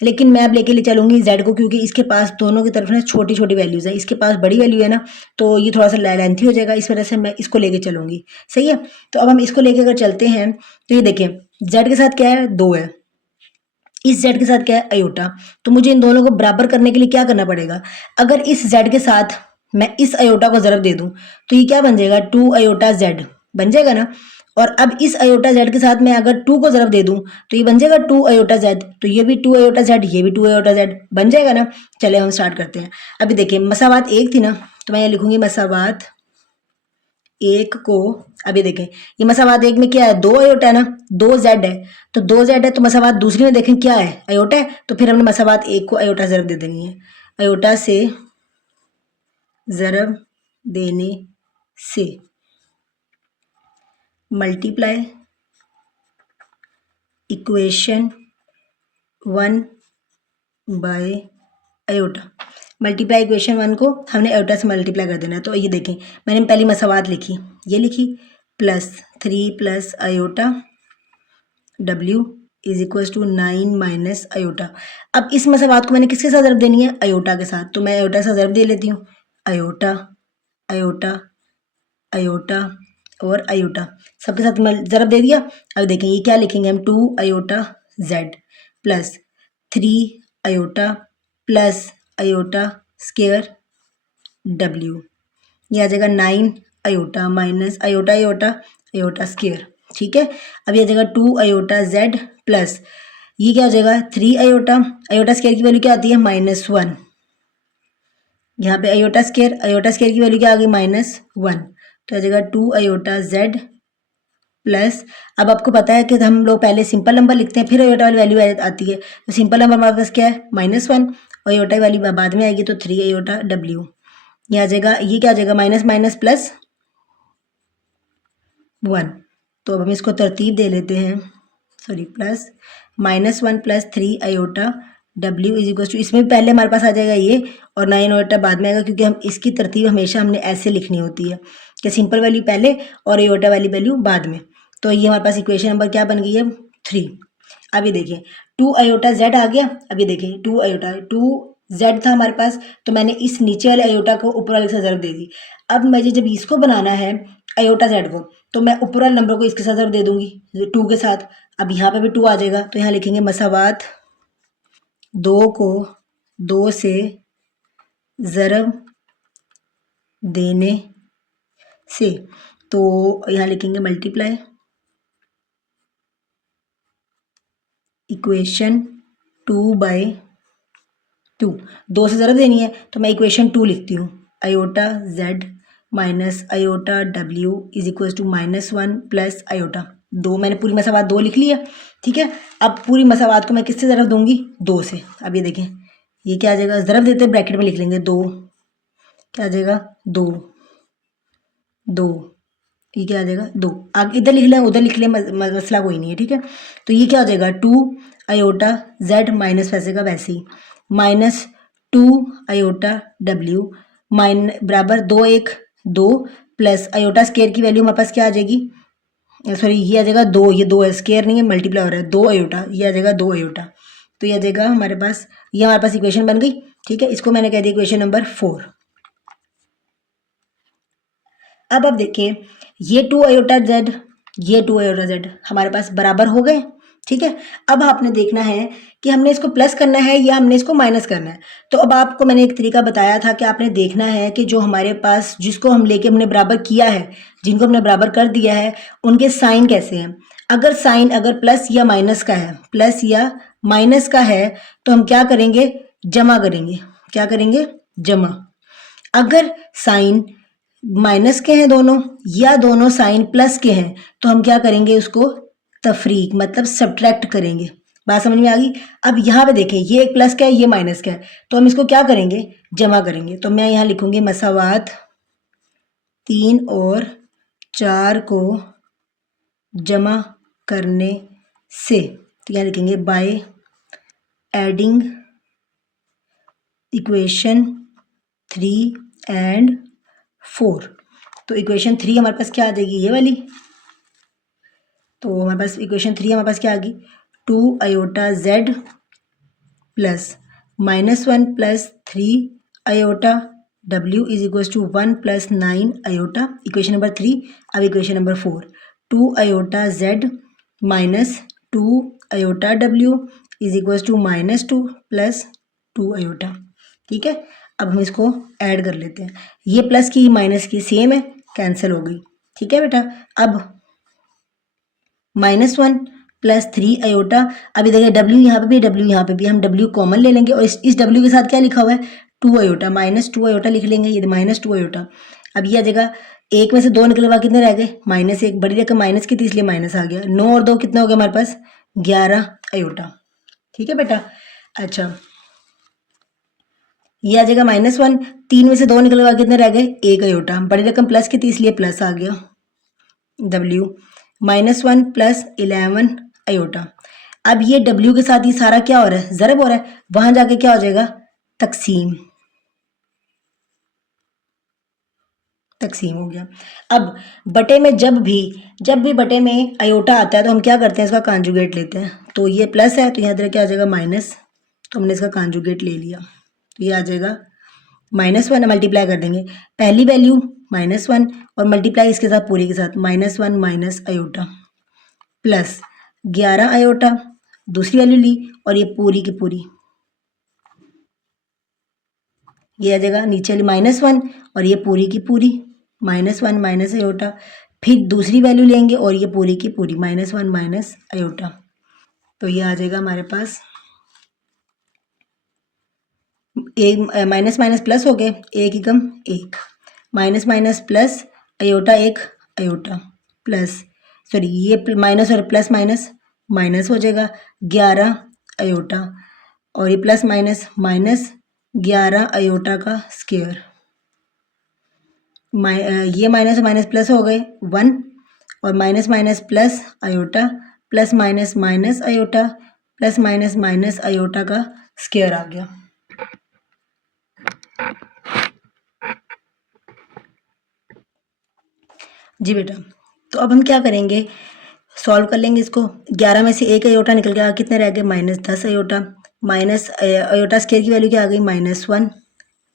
लेकिन मैं अब लेके चलूँगी Z को, क्योंकि इसके पास दोनों की तरफ ना छोटी छोटी वैल्यूज़ है, इसके पास बड़ी वैल्यू है ना, तो ये थोड़ा सा लेंथी हो जाएगा, इस वजह से मैं इसको लेके चलूँगी। सही है, तो अब हम इसको लेके अगर चलते हैं तो ये देखें Z के साथ क्या है 2 है, इस Z के साथ क्या है आयोटा। तो मुझे इन दोनों को बराबर करने के लिए क्या करना पड़ेगा, अगर इस Z के साथ मैं इस आयोटा को ज़रब दे दूं तो ये क्या बन जाएगा 2 आयोटा Z बन जाएगा ना। और अब इस आयोटा Z के साथ मैं अगर 2 को ज़रब दे दूं तो ये बन जाएगा 2 आयोटा Z, तो ये भी 2 आयोटा Z, ये भी 2 आयोटा Z बन जाएगा ना। चले हम स्टार्ट करते हैं। अभी देखिए मसावात 1 थी ना, तो मैं ये लिखूंगी मसावात 1 को, अभी देखें ये मसावात 1 में क्या है 2 आयोटा है ना, 2 Z है, तो 2 Z है, तो मसावात दूसरी में देखें क्या है आयोटा है, तो फिर हमने मसावात 1 को आयोटा ज़रब दे देनी है। आयोटा से ज़रब देने से multiply equation 1 by iota. Multiply equation 1 को हमने आयोटा से मल्टीप्लाई कर देना है। तो ये देखें मैंने पहली मसावात लिखी, ये लिखी +3 + iota W is equal to 9 - iota. अब इस मसावात को मैंने किसके साथ ज़रब देनी है आयोटा के साथ, तो मैं आयोटा से ज़रब दे लेती हूँ। आयोटा आयोटा आयोटा और आयोटा सबके साथ ज़रब दे दिया। अब देखें ये क्या लिखेंगे हम 2 iota Z plus 3 iota plus iota square W, ये आ जाएगा 9 iota minus iota iota iota square. ठीक है, अब ये आ जाएगा 2 आयोटा Z प्लस ये क्या हो जाएगा 3 आयोटा, आयोटा स्केयर की वैल्यू क्या आती है -1, यहाँ पे आयोटा स्केयर की वैल्यू क्या आ गई -1, तो आ जाएगा 2 आयोटा Z प्लस, अब आपको पता है कि हम लोग पहले सिंपल नंबर लिखते हैं फिर आयोटा वाली वैल्यू आती है, तो सिंपल नंबर हमारे पास क्या है -1 और आयोटा वाली बाद में आएगी, तो 3 आयोटा W, ये आ जाएगा, ये क्या आ जाएगा माइनस माइनस प्लस 1। तो अब हम इसको तरतीब दे लेते हैं, sorry plus -1 + 3 iota W is equal to, इसमें भी पहले हमारे पास आ जाएगा ये और 9 आयोटा बाद में आएगा, क्योंकि हम इसकी तरतीब हमेशा हमने ऐसे लिखनी होती है कि सिंपल वैल्यू पहले और आयोटा वाली वैल्यू बाद में। तो ये हमारे पास इक्वेशन नंबर क्या बन गई है 3। अभी देखिए 2 आयोटा Z आ गया, अभी देखिए 2 आयोटा 2 Z था हमारे पास, तो मैंने इस नीचे वाले आयोटा को ऊपर वाले से ज़रब दे दी। अब मुझे जब इसको बनाना है आयोटा Z को, तो मैं ऊपर वाले नंबर को इसके साथ ज़रब दे दूंगी 2 के साथ। अब यहाँ पे भी 2 आ जाएगा, तो यहाँ लिखेंगे मसावात 2 को 2 से ज़रब देने से, तो यहाँ लिखेंगे मल्टीप्लाई इक्वेशन 2/2, 2 से ज़रब देनी है तो मैं इक्वेशन 2 लिखती हूँ, iota Z minus iota W is equal to -1 plus iota 2, मैंने पूरी मसावात 2 लिख ली है। ठीक है, अब पूरी मसावात को मैं किससे ज़रब दूंगी 2 से। अब ये देखें ये क्या आ जाएगा, ज़रब देते ब्रैकेट में लिख लेंगे 2, क्या आ जाएगा 2 2, ये क्या आ जाएगा 2, आगे इधर लिख लें उधर लिख लें मसला कोई नहीं है। ठीक है, तो ये क्या हो जाएगा 2 आयोटा Z माइनस वैसे का वैसे ही माइनस 2 आयोटा डब्ल्यू माइन बराबर 2 1 2 प्लस आयोटा स्केयर की वैल्यू हमारे पास क्या आ जाएगी, सॉरी ये आ जाएगा 2, ये 2 है, स्केयर नहीं है, मल्टीप्लाई हो रहा है, 2 आयोटा, ये आ जाएगा 2 आयोटा। तो ये आ जाएगा हमारे पास, ये हमारे पास इक्वेशन बन गई। ठीक है, इसको मैंने कह दिया इक्वेशन नंबर 4। अब आप देखिए ये 2 आयोटा जेड, ये 2 आयोटा जेड हमारे पास बराबर हो गए। ठीक है, अब आपने देखना है कि हमने इसको प्लस करना है या हमने इसको माइनस करना है। तो अब आपको मैंने एक तरीका बताया था कि आपने देखना है कि जो हमारे पास जिसको हम लेके हमने बराबर किया है, जिनको हमने बराबर कर दिया है, उनके साइन कैसे हैं। अगर साइन अगर प्लस या माइनस का है, प्लस या माइनस का है, तो हम क्या करेंगे, जमा करेंगे। क्या करेंगे, जमा। अगर साइन माइनस के हैं दोनों या दोनों साइन प्लस के हैं, तो हम क्या करेंगे, उसको तफरीक मतलब सब्ट्रैक्ट करेंगे। बात समझ में आ गई। अब यहाँ पे देखें, ये एक प्लस का है, ये माइनस का है, तो हम इसको क्या करेंगे, जमा करेंगे। तो मैं यहाँ लिखूंगी मसावात 3 और 4 को जमा करने से, तो यहाँ लिखेंगे बाय एडिंग इक्वेशन 3 एंड 4। तो इक्वेशन 3 हमारे पास क्या आ जाएगी, ये वाली। तो हमारे पास इक्वेशन 3 हमारे पास क्या आ गई, 2 iota z plus -1 plus 3 iota डब्ल्यू is equals to 1 plus 9 iota, equation number 3। अब equation number 4, 2 iota z minus 2 iota डब्ल्यू is equals to -2 plus 2 iota. ठीक है, अब हम इसको ऐड कर लेते हैं। ये प्लस की माइनस की सेम है, कैंसिल हो गई। ठीक है बेटा, अब -1 प्लस 3 आयोटा, अभी देखिए डब्ल्यू यहाँ पे भी, डब्ल्यू यहाँ पे भी, हम डब्ल्यू कॉमन ले लेंगे और इस डब्ल्यू के साथ क्या लिखा हुआ है, 2 आयोटा, -2 आयोटा लिख लेंगे, ये -2 आयोटा। अब ये आ जाएगा, एक में से 2 निकले, बाद कितने रह गए, -1, बड़ी रकम माइनस की थी इसलिए माइनस आ गया। 9 और 2 कितना हो गया हमारे पास, 11 आयोटा। ठीक है बेटा, अच्छा ये आ जाएगा -1, 3 में से 2 निकले, बाद कितने रह गए, 1 आयोटा, बड़ी रकम प्लस की थी इसलिए प्लस आ गया, डब्ल्यू -1 प्लस 11 आयोटा। अब ये डब्ल्यू के साथ ये सारा क्या हो रहा है, ज़रब हो रहा है, वहां जाके क्या हो जाएगा, तकसीम, तकसीम हो गया। अब बटे में जब भी बटे में आयोटा आता है तो हम क्या करते हैं, इसका कॉन्जुगेट लेते हैं। तो ये प्लस है तो यहाँ क्या आ जाएगा माइनस, तो हमने इसका कॉन्जुगेट ले लिया, तो ये आ जाएगा -1, मल्टीप्लाई कर देंगे, पहली वैल्यू -1 और मल्टीप्लाई इसके साथ पूरी के साथ, -1 माइनस आयोटा प्लस 11 आयोटा, दूसरी वैल्यू ली और ये पूरी की पूरी, ये आ जाएगा नीचे वाली -1 और ये पूरी की पूरी, -1 माइनस आयोटा, फिर दूसरी वैल्यू लेंगे और ये पूरी की पूरी, -1 माइनस आयोटा। तो ये आ जाएगा हमारे पास, एक माइनस माइनस प्लस हो गए, एक ही कम एक, माइनस माइनस प्लस आयोटा, एक आयोटा प्लस, सॉरी ये माइनस और प्लस माइनस माइनस हो जाएगा, 11 आयोटा और ये प्लस माइनस माइनस 11 आयोटा का स्क्वायर, ये माइनस माइनस प्लस हो गए 1 और minus minus plus iota plus minus minus iota plus minus minus iota का स्क्वायर आ गया। जी बेटा, तो अब हम क्या करेंगे, सॉल्व कर लेंगे इसको। 11 में से एक आयोटा निकल गया, कितने रह गए, -10 आयोटा, माइनस आयोटा स्क्वायर की वैल्यू क्या आ गई, -1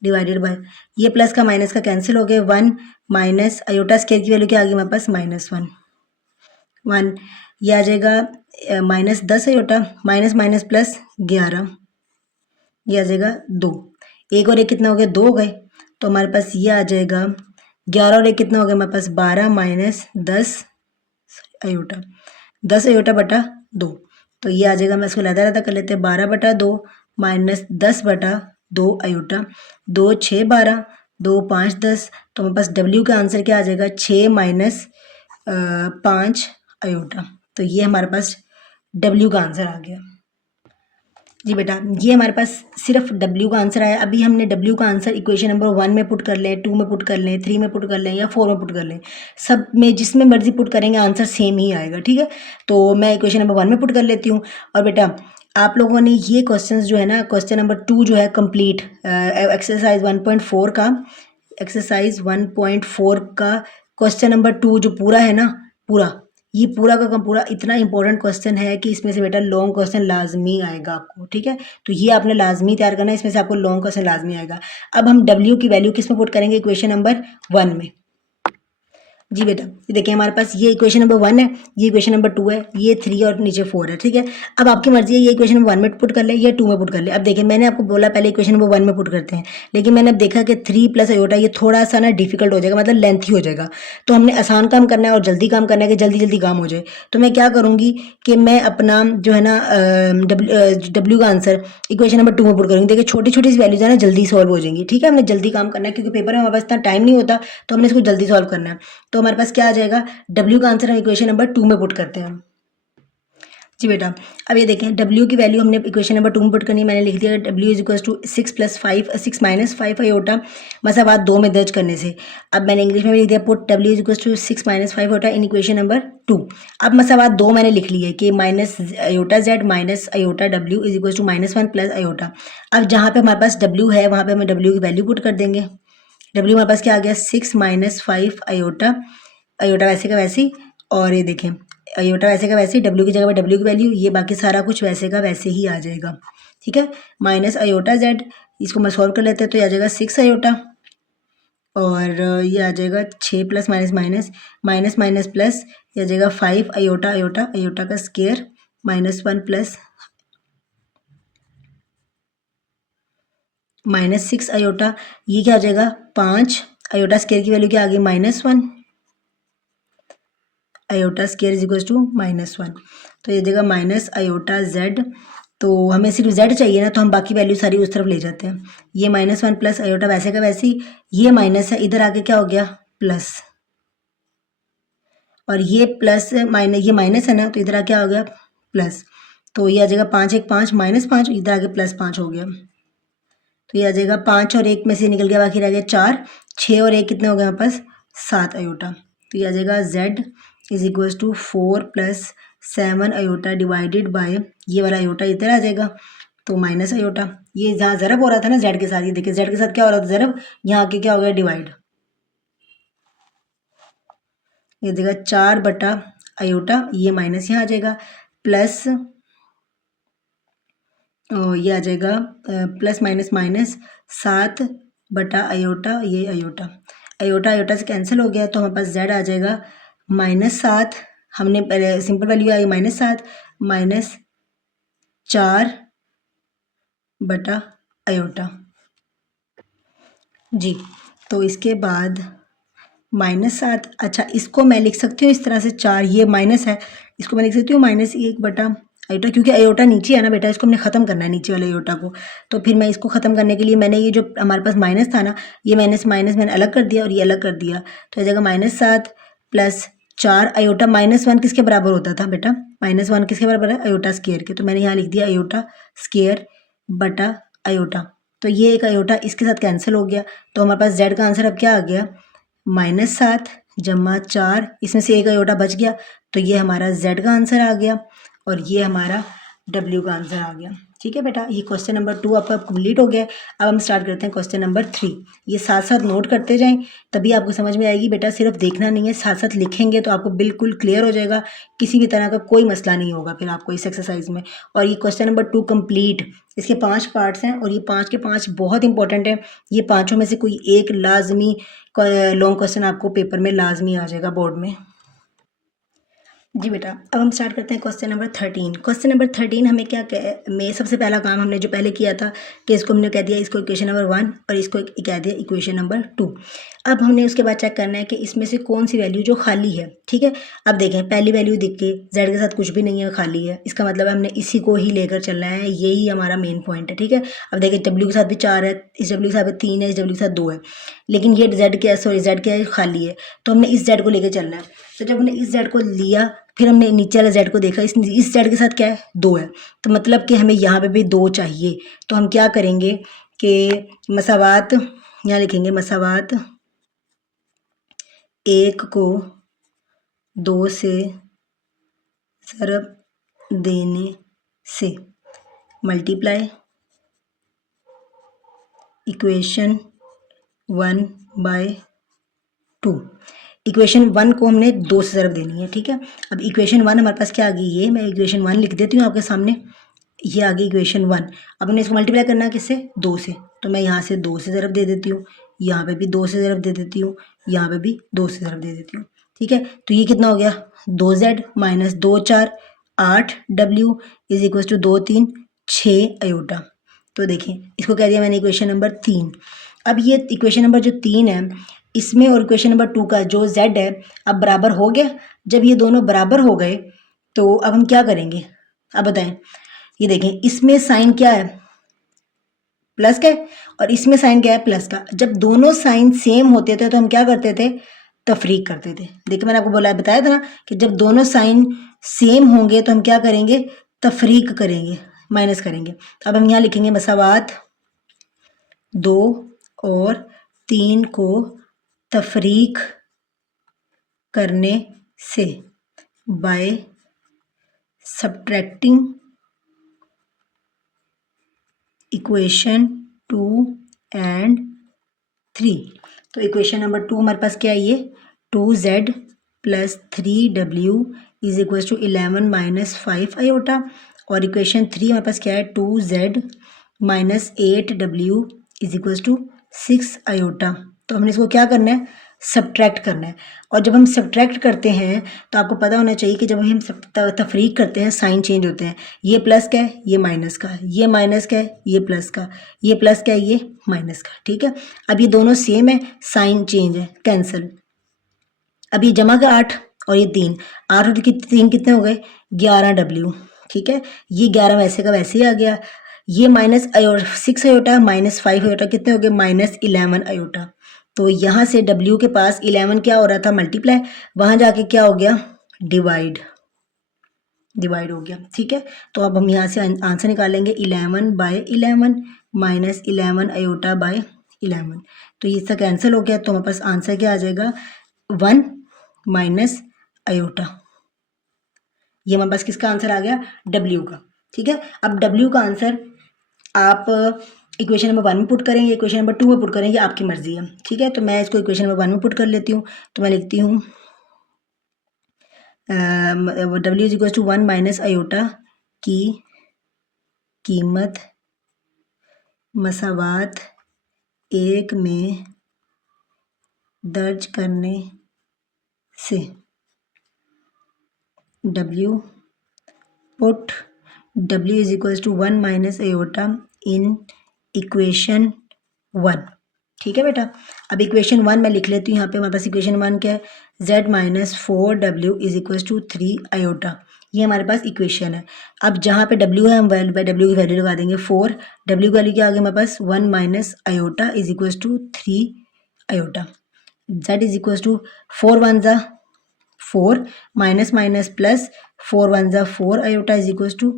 डिवाइडेड बाय, ये प्लस का माइनस का कैंसिल हो गए, 1 माइनस आयोटा स्क्वायर की वैल्यू क्या आ गई हमारे पास, -1 ये आ जाएगा -10 आयोटा माइनस माइनस प्लस 11, ये आ जाएगा 2, एक और एक कितना हो गया, 2 हो गए, तो हमारे पास ये आ जाएगा 11 और एक कितना हो गया हमारे पास, 12 माइनस 10 आयोटा, 10 आयोटा बटा 2, तो ये आ जाएगा, मैं इसको लहदा लहदा कर लेते हैं, 12 बटा 2 माइनस 10 बटा 2 आयोटा, 2 6 12 2 5 10, तो हमारे पास डब्ल्यू का आंसर क्या आ जाएगा, 6 माइनस 5 आयोटा। तो ये हमारे पास डब्ल्यू का आंसर आ गया। जी बेटा, ये हमारे पास सिर्फ डब्ल्यू का आंसर आया। अभी हमने डब्ल्यू का आंसर इक्वेशन नंबर 1 में पुट कर लें, 2 में पुट कर लें, 3 में पुट कर लें या 4 में पुट कर लें, सब में जिसमें मर्जी पुट करेंगे आंसर सेम ही आएगा। ठीक है, तो मैं इक्वेशन नंबर 1 में पुट कर लेती हूँ। और बेटा आप लोगों ने ये क्वेश्चंस जो है ना, क्वेश्चन नंबर 2 जो है कंप्लीट, एक्सरसाइज 1.4 का, एक्सरसाइज 1.4 का क्वेश्चन नंबर 2 जो पूरा है ना, पूरा ये पूरा का पूरा इतना इंपॉर्टेंट क्वेश्चन है कि इसमें से बेटा लॉन्ग क्वेश्चन लाजमी आएगा आपको, ठीक है। तो ये आपने लाजमी तैयार करना है, इसमें से आपको लॉन्ग क्वेश्चन लाजमी आएगा। अब हम डब्ल्यू की वैल्यू किस में पुट करेंगे, इक्वेशन नंबर 1 में। जी बेटा, ये देखिए हमारे पास ये इक्वेशन नंबर 1 है, ये इक्वेशन नंबर 2 है, ये 3 और नीचे 4 है, ठीक है। अब आपकी मर्जी है, ये इक्वेशन नंबर 1 में पुट कर ले या 2 में पुट कर ले। अब देखिए मैंने आपको बोला पहले इक्वेशन नंबर 1 में पुट करते हैं, लेकिन मैंने अब देखा कि 3 प्लस आयोटा ये थोड़ा सा ना डिफिकल्ट हो जाएगा, मतलब लेंथी हो जाएगा। तो हमने आसान काम करना है और जल्दी काम करना है कि जल्दी जल्दी काम हो जाए। तो मैं क्या करूँगी कि मैं अपना जो है ना डब्ल्यू का आंसर इक्वेशन नंबर 2 में पुट करूँगी। देखिए छोटी छोटी सी वैल्यूज है ना जल्दी सॉल्व हो जाएंगी, ठीक है। हमने जल्दी काम करना है क्योंकि पेपर में हमारे पास इतना टाइम नहीं होता, तो हमने इसको जल्दी सॉल्व करना है। तो हमारे पास क्या आ जाएगा, डब्ल्यू का आंसर हम इक्वेशन नंबर 2 में पुट करते हैं। जी बेटा, अब ये देखें डब्ल्यू की वैल्यू हमने इक्वेशन नंबर 2 में पुट करनी है। मैंने लिख दिया W is equal to 6 plus 5 6 minus 5 iota मसावात 2 में दर्ज करने से। अब मैंने इंग्लिश में भी लिख दिया पुट डब्ल्यू is equal to 6 minus 5 iota in equation number 2। अब मसावात 2 मैंने लिख ली है कि minus iota z minus iota डब्ल्यू is equal to -1 plus iota. अब जहाँ पे हमारे पास डब्ल्यू है वहाँ पे हम डब्ल्यू की वैल्यू पुट कर देंगे। डब्ल्यू हमारे पास क्या आ गया, 6 माइनस 5 आयोटा, आयोटा वैसे का वैसे ही, और ये देखें आयोटा वैसे का वैसे ही, डब्ल्यू की जगह पर डब्ल्यू की वैल्यू, ये बाकी सारा कुछ वैसे का वैसे ही आ जाएगा, ठीक है। माइनस आयोटा जेड, इसको मैं सॉल्व कर लेते हैं तो ये आ जाएगा 6 आयोटा, और ये आ जाएगा 6 plus minus minus minus minus plus, ये आ जाएगा 5 आयोटा आयोटा आयोटा का स्केयर -1 प्लस -6 आयोटा, ये क्या आ जाएगा 5 आयोटा स्केयर की वैल्यू क्या आ गई -1, iota square is equal to -1। तो ये देगा माइनस आयोटा जेड, तो हमें सिर्फ जेड चाहिए ना, तो हम बाकी वैल्यू सारी उस तरफ ले जाते हैं। ये -1 प्लस आयोटा वैसे का वैसे ही, ये माइनस है, इधर आके क्या हो गया प्लस, और ये प्लस माइनस, ये माइनस है ना, तो इधर आके क्या हो गया प्लस। तो ये आ जाएगा 5 1 5 -5, इधर आके +5 हो गया। तो ये आ जाएगा 5 और 1 में से निकल गया, बाकी रह गया 4, 6 और 1 कितने हो गए हमारे पास 7 आयोटा। तो ये आ जाएगा z is equal to 4 plus 7 iota divided by, ये वाला आयोटा इधर आ जाएगा तो माइनस आयोटा। ये जहाँ ज़रब हो रहा था ना z के साथ, ये देखिए z के साथ क्या हो रहा था ज़रब, यहाँ आके क्या हो गया डिवाइड। ये देगा 4 बटा आयोटा, ये माइनस यहाँ आ जाएगा प्लस, ये आ जाएगा प्लस माइनस माइनस 7 बटा आयोटा, ये आयोटा आयोटा आयोटा से कैंसिल हो गया, तो हमारे पास z आ जाएगा -7, हमने पहले सिंपल वैल्यू आई -7 -4 बटा आयोटा। जी, तो इसके बाद -7, अच्छा इसको मैं लिख सकती हूँ इस तरह से, 4 ये माइनस है, इसको मैं लिख सकती हूँ -1 बटा आयोटा, क्योंकि आयोटा नीचे है ना बेटा, इसको हमने ख़त्म करना है नीचे वाले आयोटा को। तो फिर मैं इसको ख़त्म करने के लिए मैंने ये जो हमारे पास माइनस था ना, ये माइनस माइनस मैंने अलग कर दिया और ये अलग कर दिया, तो आ जाएगा -7 प्लस 4 आयोटा -1 किसके बराबर होता था बेटा, -1 किसके बराबर है आयोटा स्केयर के, तो मैंने यहाँ लिख दिया आयोटा स्केयर बटा आयोटा। तो ये एक आयोटा इसके साथ कैंसिल हो गया, तो हमारे पास जेड का आंसर अब क्या आ गया -7 जमा 4, इसमें से एक आयोटा बच गया, तो ये हमारा z का आंसर आ गया और ये हमारा w का आंसर आ गया। ठीक है बेटा, ये क्वेश्चन नंबर 2 आपका कंप्लीट हो गया। अब हम स्टार्ट करते हैं क्वेश्चन नंबर 3। ये साथ साथ नोट करते जाएं, तभी आपको समझ में आएगी बेटा, सिर्फ देखना नहीं है, साथ साथ लिखेंगे तो आपको बिल्कुल क्लियर हो जाएगा, किसी भी तरह का कोई मसला नहीं होगा फिर आपको इस एक्सरसाइज में। और ये क्वेश्चन नंबर 2 कंप्लीट, इसके 5 पार्ट्स हैं और ये 5 के 5 बहुत इंपॉर्टेंट है। ये पाँचों में से कोई एक लाजमी लॉन्ग क्वेश्चन आपको पेपर में लाजमी आ जाएगा बोर्ड में। जी बेटा, अब हम स्टार्ट करते हैं क्वेश्चन नंबर 13। क्वेश्चन नंबर 13 हमें क्या में सबसे पहला काम हमने जो पहले किया था कि इसको हमने कह दिया इसको इक्वेशन नंबर 1 और इसको कह दिया इक्वेशन नंबर 2। अब हमने उसके बाद चेक करना है कि इसमें से कौन सी वैल्यू जो खाली है। ठीक है, अब देखें पहली वैल्यू देख के जेड के साथ कुछ भी नहीं है, खाली है, इसका मतलब हमने इसी को ही लेकर चलना है, यही हमारा मेन पॉइंट है। ठीक है, अब देखें डब्ल्यू के साथ भी 4 है, इस डब्ल्यू के साथ भी 3 है, इस डब्ल्यू के साथ 2 है, लेकिन ये जेड के जेड के खाली है, तो हमने इस जेड को लेकर चलना है। तो जब हमने इस जेड को लिया, फिर हमने नीचे वाले जेड को देखा, इस जेड के साथ क्या है 2 है, तो मतलब कि हमें यहाँ पे भी 2 चाहिए। तो हम क्या करेंगे कि मसावात, यहाँ लिखेंगे मसावात 1 को 2 से ज़रब देने से, मल्टीप्लाई इक्वेशन 1/2। इक्वेशन 1 को हमने 2 से ज़रब देनी है, ठीक है। अब इक्वेशन 1 हमारे पास क्या आ गई, ये मैं इक्वेशन 1 लिख देती हूँ आपके सामने। ये आ गई इक्वेशन 1। अब हमने इसको मल्टीप्लाई करना है किससे, 2 से, तो मैं यहाँ से 2 से ज़रब दे देती हूँ, यहाँ पे भी 2 से ज़रब दे देती हूँ, यहाँ पे भी 2 से ज़रब दे देती हूँ, ठीक है। तो ये कितना हो गया, 2z minus 2 4 8w is equal to 2 3 6 iota. तो देखिए इसको कह दिया मैंने इक्वेशन नंबर 3। अब ये इक्वेशन नंबर जो 3 है, इसमें और इक्वेशन नंबर 2 का जो z है अब बराबर हो गया। जब ये दोनों बराबर हो गए तो अब हम क्या करेंगे, अब बताएं। ये देखें इसमें साइन क्या है, प्लस का है, और इसमें साइन क्या है, प्लस का। जब दोनों साइन सेम होते थे तो हम क्या करते थे, तफरीक करते थे। देखिए मैंने आपको बताया था ना कि जब दोनों साइन सेम होंगे तो हम क्या करेंगे, तफरीक करेंगे, माइनस करेंगे। अब हम यहाँ लिखेंगे मसावात 2 और 3 को तफरीक करने से बाय सब्ट्रैक्टिंग इक्वेशन 2 एंड 3। तो इक्वेशन नंबर 2 हमारे पास क्या है, ये 2z plus 3w is equal to 11 minus 5 iota. और इक्वेशन 3 हमारे पास क्या है, 2z minus 8w is equal to 6 iota. तो हमने इसको क्या करना है, सब्ट्रैक्ट करना है। और जब हम सब्ट्रैक्ट करते हैं तो आपको पता होना चाहिए कि जब हम तफरीक करते हैं साइन चेंज होते हैं। ये प्लस का है, ये माइनस का, ये माइनस का है, ये प्लस का, ये प्लस का है, ये माइनस का, ठीक है। अब ये दोनों सेम है, साइन चेंज है, कैंसिल। अब ये जमा का 8 और ये 3, 8 और 3 कितने हो गए, 11w, ठीक है। ये 11 वैसे का वैसे ही आ गया। ये माइनस 6 अयोटा माइनस 5 अयोटा कितने हो गए, माइनस 11 अयोटा। तो यहाँ से w के पास 11 क्या हो रहा था, मल्टीप्लाई, वहाँ जाके क्या हो गया, डिवाइड हो गया, ठीक है। तो अब हम यहाँ से आंसर निकालेंगे 11/11 माइनस 11 अयोटा बाय 11। तो ये इसका कैंसिल हो गया, तो हमारे पास आंसर क्या आ जाएगा, 1 माइनस अयोटा। ये हमारे पास किसका आंसर आ गया, w का, ठीक है। अब w का आंसर आप इक्वेशन नंबर 1 में पुट करेंगे, इक्वेशन नंबर 2 में पुट करेंगे, आपकी मर्जी है, ठीक है। तो मैं इसको इक्वेशन नंबर 1 में पुट कर लेती हूँ। तो मैं लिखती हूँ w is equal to 1 minus iota की कीमत मसावात 1 में दर्ज करने से w put w is equal to 1 minus iota in equation 1, ठीक है बेटा। अब इक्वेशन 1 मैं लिख लेती हूँ, यहाँ पे हमारे पास इक्वेशन 1 क्या है, z minus 4w is equal to 3 iota. ये हमारे पास इक्वेशन है। अब जहाँ पे w है हम w की वैल्यू लगा देंगे 4, w की वैल्यू क्या आ गई हमारे पास, 1 minus iota is equal to 3 iota. z is equal to 4 1 ज़ा 4 माइनस माइनस प्लस 4 1 ज़ा 4 iota is equal to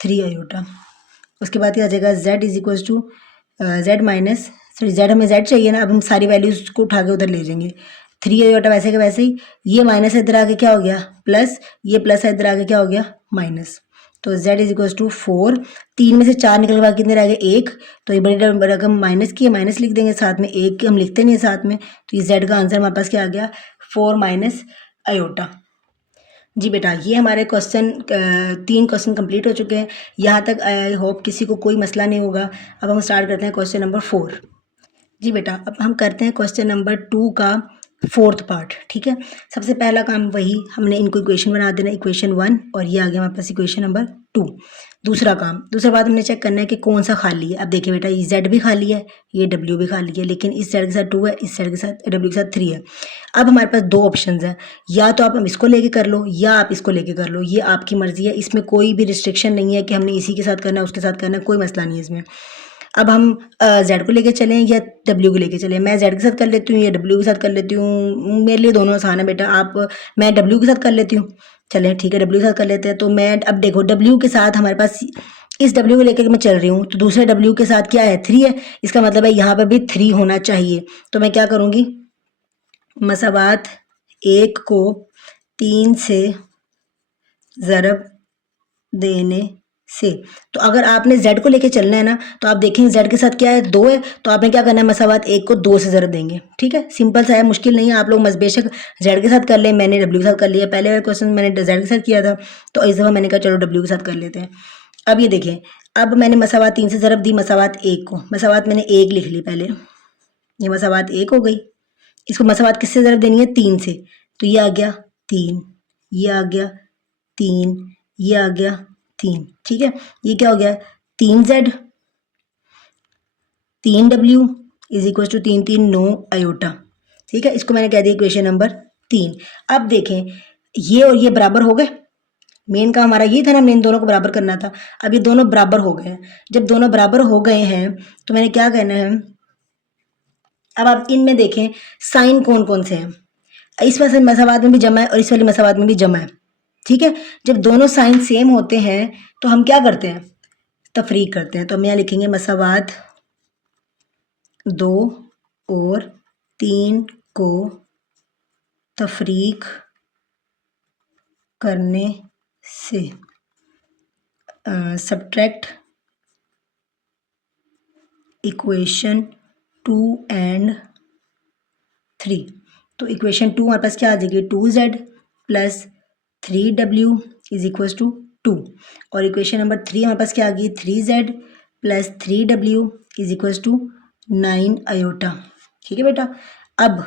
3 iota. उसके बाद क्या आ जाएगा, z is equal to z minus, sorry z हमें z चाहिए ना, अब हम सारी वैल्यूज को उठा के उधर ले जाएंगे। 3 अयोटा वैसे के वैसे ही, ये माइनस इधर आके क्या हो गया प्लस, ये प्लस इधर आके क्या हो गया माइनस। तो z इज इक्वल टू 4, 3 में से 4 निकल के बाद कितने रह गए 1, तो ये बड़ी रकम माइनस की है, माइनस लिख देंगे, साथ में 1 हम लिखते नहीं है साथ में। तो ये z का आंसर हमारे पास क्या आ गया, 4 माइनस अयोटा। जी बेटा, ये हमारे क्वेश्चन 3 क्वेश्चन कंप्लीट हो चुके हैं। यहाँ तक आई होप किसी को कोई मसला नहीं होगा। अब हम स्टार्ट करते हैं क्वेश्चन नंबर 4। जी बेटा, अब हम करते हैं क्वेश्चन नंबर 2 का 4th पार्ट, ठीक है। सबसे पहला काम वही, हमने इनको इक्वेशन बना देना, इक्वेशन 1, और ये आ गया हमारे पास इक्वेशन नंबर 2। दूसरा बात हमने चेक करना है कि कौन सा खाली है। अब देखिए बेटा, ये z भी खाली है, ये w भी खाली है, लेकिन इस साइड के साथ 2 है, इस साइड के साथ w के साथ 3 है। अब हमारे पास 2 ऑप्शंस हैं, या तो आप हम इसको लेके कर लो या आप इसको लेके कर लो, ये आपकी मर्जी है। इसमें कोई भी रिस्ट्रिक्शन नहीं है कि हमने इसी के साथ करना है उसके साथ करना है, कोई मसला नहीं है इसमें। अब हम z को लेके चलें या w को लेके चलें। मैं z के साथ कर लेती हूँ या w के साथ कर लेती हूँ, मेरे लिए दोनों आसान है बेटा। मैं w के साथ कर लेती हूँ, चलें ठीक है, w के साथ कर लेते हैं। तो मैं अब देखो, w के साथ हमारे पास इस w को लेकर मैं चल रही हूँ, तो दूसरे w के साथ क्या है 3 है, इसका मतलब है यहाँ पर भी 3 होना चाहिए। तो मैं क्या करूँगी, मसावात 1 को 3 से ज़रब देने से। तो अगर आपने z को लेके चलना है ना, तो आप देखेंगे z के साथ क्या है, 2 है, तो आपने क्या करना है, मसावात 1 को 2 से ज़रब देंगे। ठीक है, सिंपल सा है, मुश्किल नहीं है। आप लोग बेशक z के साथ कर लें, मैंने w के साथ कर लिया। पहले वाले क्वेश्चन मैंने z के साथ किया था, तो इस दफ़ा मैंने कहा चलो w के साथ कर लेते हैं। अब ये देखें, अब मैंने मसावात 3 से ज़रब दी मसावात 1 को, मसावात मैंने 1 लिख ली पहले, ये मसावात 1 हो गई। इसको मसावात किससे ज़रब देनी है, 3 से, तो ये आ गया 3, ये आ गया 3, ये आ गया 3। ठीक है, ये क्या हो गया, 3z 3w is equal to 3 3 9 iota. ठीक है, इसको मैंने कह दिया इक्वेशन नंबर 3। अब देखें, ये और ये बराबर हो गए। मेन का हमारा ये था ना, मेन दोनों को बराबर करना था। अब ये दोनों बराबर हो गए हैं। जब दोनों बराबर हो गए हैं तो मैंने क्या कहना है, अब आप इनमें देखें साइन कौन कौन से हैं। इस वाले मसावात में भी जमा है और इस वाली मसावात में भी जमा है। ठीक है, जब दोनों साइन सेम होते हैं तो हम क्या करते हैं, तफरीक करते हैं। तो हम यहाँ लिखेंगे मसावात 2 और 3 को तफरीक करने से, सब्ट्रैक्ट इक्वेशन 2 एंड 3। तो इक्वेशन 2 हमारे पास क्या आ जाएगी, 2z plus 3w is equal to 2। और इक्वेशन नंबर 3 हमारे पास क्या आ गई, 3z plus 3w is equal to 9 iota. ठीक है बेटा, अब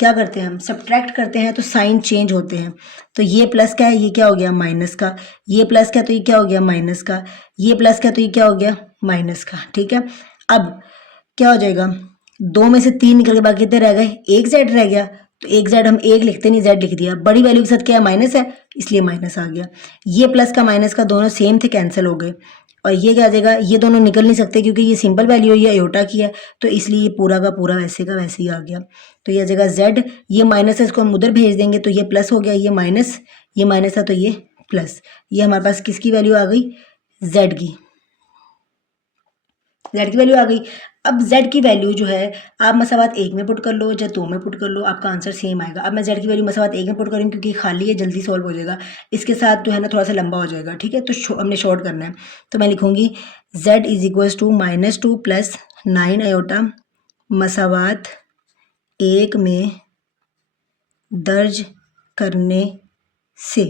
क्या करते हैं, हम सब्ट्रैक्ट करते हैं तो साइन चेंज होते हैं। तो ये प्लस का है, ये क्या हो गया माइनस का, ये प्लस का तो ये क्या हो गया माइनस का, ये प्लस का तो ये क्या हो गया माइनस का। ठीक है, अब क्या हो जाएगा, 2 में से 3 निकल के बाकी कितने रह गए, एक जेड रह गया। तो एक जेड हम एक लिखते नहीं, जेड लिख दिया। बड़ी वैल्यू के साथ क्या है, माइनस है, इसलिए माइनस आ गया। ये प्लस का माइनस का दोनों सेम थे, कैंसिल हो गए। और ये क्या आ जाएगा, ये दोनों निकल नहीं सकते क्योंकि ये सिंपल वैल्यू है, ये अयोटा की है, तो इसलिए ये पूरा का पूरा वैसे का वैसे ही आ गया। तो ये आ जाएगा जेड, ये माइनस है, इसको हम उधर भेज देंगे तो ये प्लस हो गया, ये माइनस था तो ये प्लस। ये हमारे पास किसकी वैल्यू आ गई, जेड की, जेड की वैल्यू आ गई। अब जेड की वैल्यू जो है आप मसावात 1 में पुट कर लो या 2 में पुट कर लो, आपका आंसर सेम आएगा। अब मैं जेड की वैल्यू मसावात 1 में पुट करूँ क्योंकि खाली है, जल्दी सॉल्व हो जाएगा। इसके साथ जो है ना थोड़ा सा लंबा हो जाएगा। ठीक है, तो हमने शॉर्ट करना है। तो मैं लिखूँगी Z is equals to -2 plus 9 iota मसावात 1 में दर्ज करने से।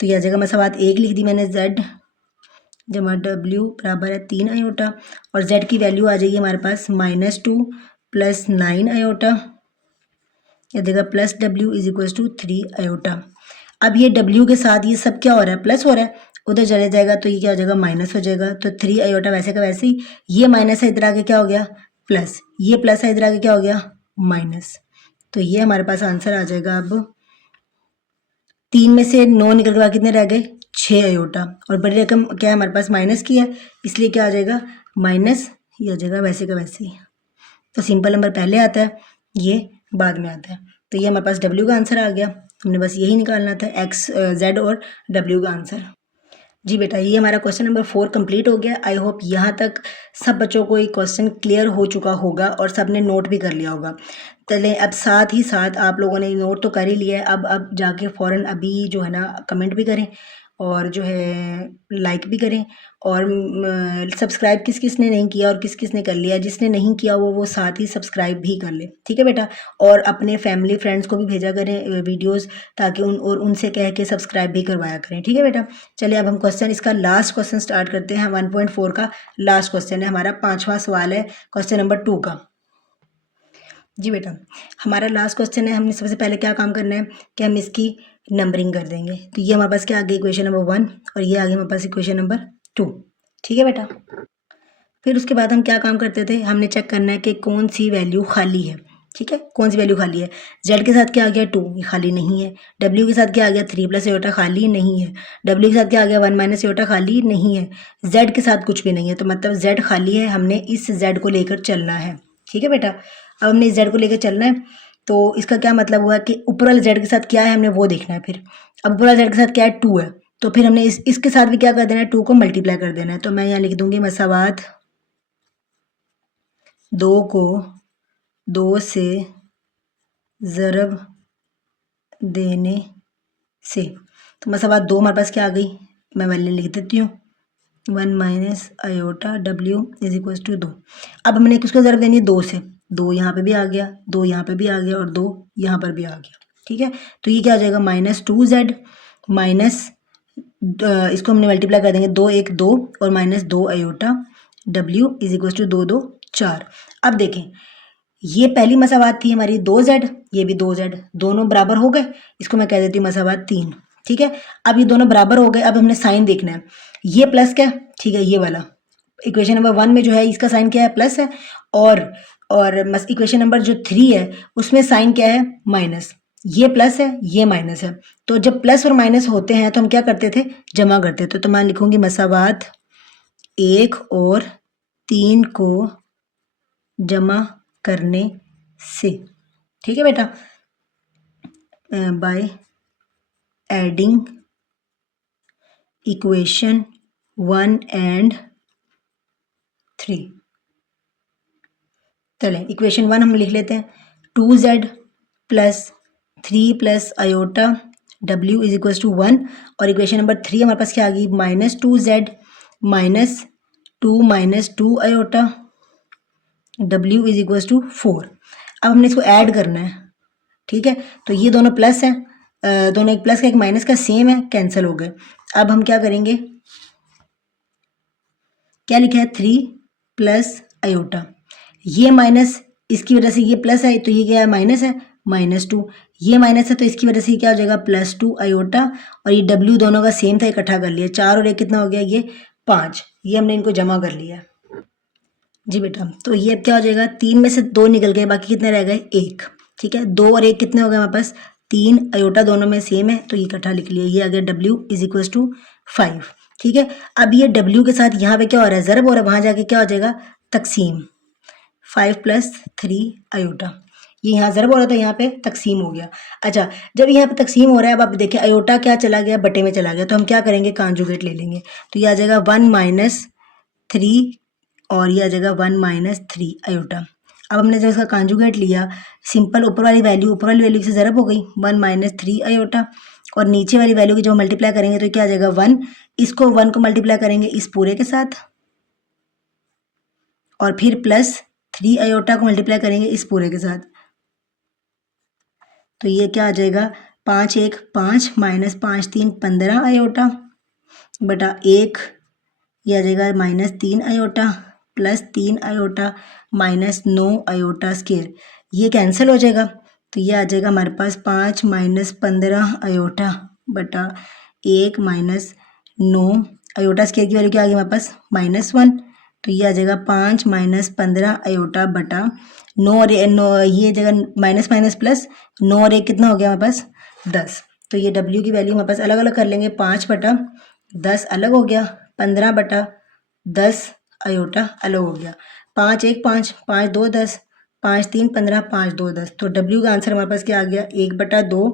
तो यह जगह मसावात 1 लिख दी मैंने, जेड जमा डब्ल्यू बराबर है 3 आयोटा, और जेड की वैल्यू आ जाएगी हमारे पास -2 प्लस 9 आयोटा, या देगा प्लस डब्ल्यू इज इक्वल टू 3 आयोटा। अब ये डब्ल्यू के साथ ये सब क्या हो रहा है, प्लस हो रहा है, उधर चले जाएगा तो ये क्या हो जाएगा, माइनस हो जाएगा। तो 3 आयोटा वैसे का वैसे ही, ये माइनस है इधर आके क्या हो गया प्लस, ये प्लस है इधर आके क्या हो गया माइनस। तो ये हमारे पास आंसर आ जाएगा। अब 3 में से 9 निकल के बाद कितने रह गए, 6 आयोटा, और बड़ी रकम क्या है हमारे पास माइनस की है, इसलिए क्या आ जाएगा माइनस, ये आ जाएगा वैसे का वैसे ही। तो सिंपल नंबर पहले आता है, ये बाद में आता है। तो ये हमारे पास डब्ल्यू का आंसर आ गया। हमने बस यही निकालना था, एक्स जेड और डब्ल्यू का आंसर। जी बेटा, ये हमारा क्वेश्चन नंबर 4 कंप्लीट हो गया। आई होप यहाँ तक सब बच्चों को ये क्वेश्चन क्लियर हो चुका होगा और सब ने नोट भी कर लिया होगा। चलें, अब साथ ही साथ आप लोगों ने नोट तो कर ही लिया है, अब जाके फ़ौरन अभी जो है ना कमेंट भी करें और जो है लाइक भी करें, और सब्सक्राइब किस किस ने नहीं किया और किस किस ने कर लिया। जिसने नहीं किया वो साथ ही सब्सक्राइब भी कर ले। ठीक है बेटा, और अपने फैमिली फ्रेंड्स को भी भेजा करें वीडियोस, ताकि उनसे कह के सब्सक्राइब भी करवाया करें। ठीक है बेटा, चलिए अब हम क्वेश्चन, इसका लास्ट क्वेश्चन स्टार्ट करते हैं। 1.4 का लास्ट क्वेश्चन है हमारा, 5वां सवाल है क्वेश्चन नंबर 2 का। जी बेटा, हमारा लास्ट क्वेश्चन है। हमने सबसे पहले क्या काम करना है कि हम इसकी नंबरिंग कर देंगे। तो ये हमारे पास क्या आ गई, इक्वेशन नंबर 1, और ये आ गई हमारे पास इक्वेशन नंबर 2। ठीक है बेटा, फिर उसके बाद हम क्या काम करते थे, हमने चेक करना है कि कौन सी वैल्यू खाली है। ठीक है, कौन सी वैल्यू खाली है। जेड के साथ क्या आ गया 2, ये खाली नहीं है। डब्ल्यू के साथ क्या आ गया 3 प्लस एयोटा, खाली नहीं है। डब्ल्यू के साथ क्या आ गया 1 माइनस एयोटा, खाली नहीं है। जेड के साथ कुछ भी नहीं है, तो मतलब जेड खाली है। हमने इस जेड को लेकर चलना है। ठीक है बेटा, अब हमने इस जेड को लेकर चलना है, तो इसका क्या मतलब हुआ कि ऊपर वाले जेड के साथ क्या है हमने वो देखना है। फिर अब ऊपर वाले जेड के साथ क्या है 2 है, तो फिर हमने इसके साथ भी क्या कर देना है, 2 को मल्टीप्लाई कर देना है। तो मैं यहाँ लिख दूंगी मसावात 2 को 2 से ज़रब देने से। तो मसावात 2 हमारे पास क्या आ गई, मैं वैल्यू लिख देती हूँ, 1 माइनस आयोटा डब्ल्यू इज इक्वल टू 2। अब हमने किसको ज़रूरत देनी है 2 से, 2 यहाँ पे भी आ गया, 2 यहाँ पे भी आ गया और 2 यहाँ पर भी आ गया। ठीक है, तो ये क्या हो जाएगा -2z माइनस इसको हमने मल्टीप्लाई कर देंगे 2 1 2 और माइनस 2 आयोटा डब्ल्यू इज इक्वल टू 2 2 4। अब देखें ये पहली मसावात थी हमारी 2z, ये भी 2z, दोनों बराबर हो गए। इसको मैं कह देती हूँ मसावात 3। ठीक है, अब ये दोनों बराबर हो गए। अब हमने साइन देखना है, ये प्लस क्या, ठीक है ये वाला इक्वेशन नंबर 1 में जो है इसका साइन क्या है प्लस है, और इक्वेशन नंबर जो 3 है उसमें साइन क्या है माइनस। ये प्लस है ये माइनस है, तो जब प्लस और माइनस होते हैं तो हम क्या करते थे जमा करते थे। तो मैं लिखूंगी मसावात 1 और 3 को जमा करने से। ठीक है बेटा, बाय एडिंग इक्वेशन 1 एंड 3। चलें इक्वेशन 1 हम लिख लेते हैं 2z plus 3 plus iota w is equal to 1, और इक्वेशन नंबर 3 हमारे पास क्या आ गई -2z माइनस 2 माइनस 2 आयोटा w इज इक्वल टू 4। अब हमने इसको ऐड करना है। ठीक है, तो ये दोनों प्लस है, दोनों एक प्लस का एक माइनस का सेम है, कैंसिल हो गए। अब हम क्या करेंगे, क्या लिखा है 3 प्लस आयोटा, ये माइनस इसकी वजह से ये प्लस है तो ये क्या है माइनस है -2, ये माइनस है तो इसकी वजह से क्या हो जाएगा +2 आयोटा, और ये w दोनों का सेम था इकट्ठा कर लिया, 4 और 1 कितना हो गया ये 5, ये हमने इनको जमा कर लिया। जी बेटा, तो ये अब क्या हो जाएगा 3 में से 2 निकल गए, बाकी कितने रह गए 1। ठीक है, 2 और 1 कितने हो गए हमारे पास 3, आयोटा दोनों में सेम है तो ये इकट्ठा लिख लिया, ये आ गया w इज इक्वल टू 5। ठीक है, अब ये w के साथ यहाँ पे क्या हो रहा है ज़रब हो रहा है, वहाँ जाके क्या हो जाएगा तकसीम, 5 + 3 आयोटा, ये यहाँ ज़रब हो रहा था यहाँ पे तकसीम हो गया। अच्छा, जब यहाँ पे तकसीम हो रहा है अब आप देखिए आयोटा क्या चला गया बटे में चला गया, तो हम क्या करेंगे कांजुगेट ले लेंगे, तो ये आ जाएगा 1 - 3 और ये आ जाएगा 1 - 3 आयोटा। अब हमने जब इसका कांजुगेट लिया, सिंपल ऊपर वाली वैल्यू से ज़रब हो गई 1 - 3 आयोटा, और नीचे वाली वैल्यू की जब मल्टीप्लाई करेंगे तो क्या आ जाएगा 1, इसको 1 को मल्टीप्लाई करेंगे इस पूरे के साथ, और फिर +3 आयोटा को मल्टीप्लाई करेंगे इस पूरे के साथ, तो ये क्या आ जाएगा 5 1 5 -5 3 15 आयोटा बटा 1, ये आ जाएगा -3 आयोटा +3 आयोटा -9 आयोटा स्क्वायर, ये कैंसिल हो जाएगा, तो ये आ जाएगा हमारे पास 5 - 15 आयोटा बटा 1 -9 आयोटा स्क्वायर की वैल्यू क्या आ गई हमारे पास -1, तो ये आ जाएगा 5 - 15 आयोटा बटा 9 और 9, ये जगह माइनस माइनस प्लस 9 और 1 कितना हो गया हमारे पास 10, तो ये w की वैल्यू हमारे पास अलग अलग कर लेंगे, 5 बटा 10 अलग हो गया, 15 बटा 10 आयोटा अलग हो गया, 5 1 5 5 2 10 5 3 15 5 2 10, तो w का आंसर हमारे पास क्या आ गया 1 बटा 2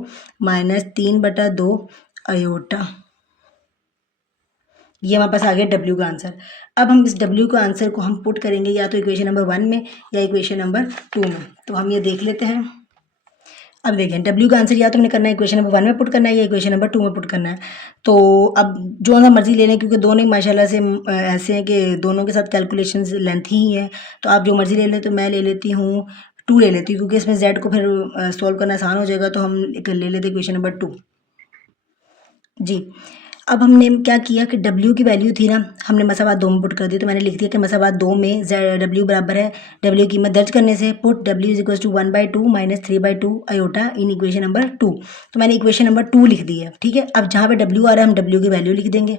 -3 बटा 2 आयोटा, ये हमारे पास आ गया w का आंसर। अब हम इस w का आंसर को हम पुट करेंगे या तो इक्वेशन नंबर 1 में या इक्वेशन नंबर 2 में, तो हम ये देख लेते हैं। अब देखें w का आंसर या तो हमने करना है इक्वेशन नंबर 1 में पुट करना है या इक्वेशन नंबर 2 में पुट करना है, तो अब जो ना मर्जी ले लें, क्योंकि दोनों ही माशाल्लाह से ऐसे हैं कि दोनों के साथ कैलकुलेशंस लेंथी ही हैं, तो आप जो मर्जी ले लें, तो मैं ले लेती हूँ 2 ले लेती हूँ, क्योंकि इसमें z को फिर सॉल्व करना आसान हो जाएगा, तो हम ले लेते इक्वेशन नंबर 2। जी, अब हमने क्या किया कि w की वैल्यू थी ना, हमने मसावात 2 में पुट कर दी, तो मैंने लिख दिया कि मसावात 2 में w बराबर है, w की कीमत दर्ज करने से put w is equal to 1/2 - 3/2 iota in equation number 2, तो मैंने इक्वेशन नंबर 2 लिख दी है। ठीक है, अब जहाँ पे w आ रहा है हम w की वैल्यू लिख देंगे,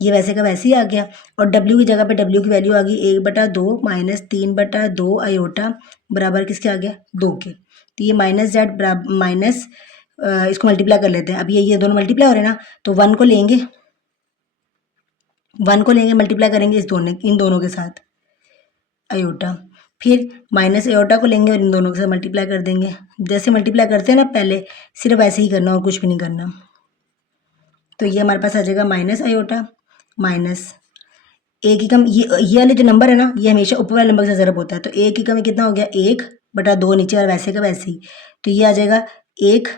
ये वैसे का वैसे ही आ गया, और w की जगह पे w की वैल्यू आ गई 1/2 - 3/2 आयोटा बराबर किसके आ गया 2 के, तो ये -z बराबर माइनस इसको मल्टीप्लाई कर लेते हैं, अब ये दोनों मल्टीप्लाई हो रहे हैं ना, तो 1 को लेंगे मल्टीप्लाई करेंगे इन दोनों के साथ आयोटा, फिर माइनस आयोटा को लेंगे और इन दोनों के साथ मल्टीप्लाई कर देंगे, जैसे मल्टीप्लाई करते हैं ना पहले, सिर्फ ऐसे ही करना और कुछ भी नहीं करना, तो ये हमारे पास आ जाएगा माइनस आयोटा माइनस एक ही कम, ये वाले जो नंबर है ना ये हमेशा ऊपर वाले नंबर से ज़रब होता है, तो एक ही कम में कितना हो गया 1/2 नीचे और वैसे का वैसे ही, तो ये आ जाएगा 1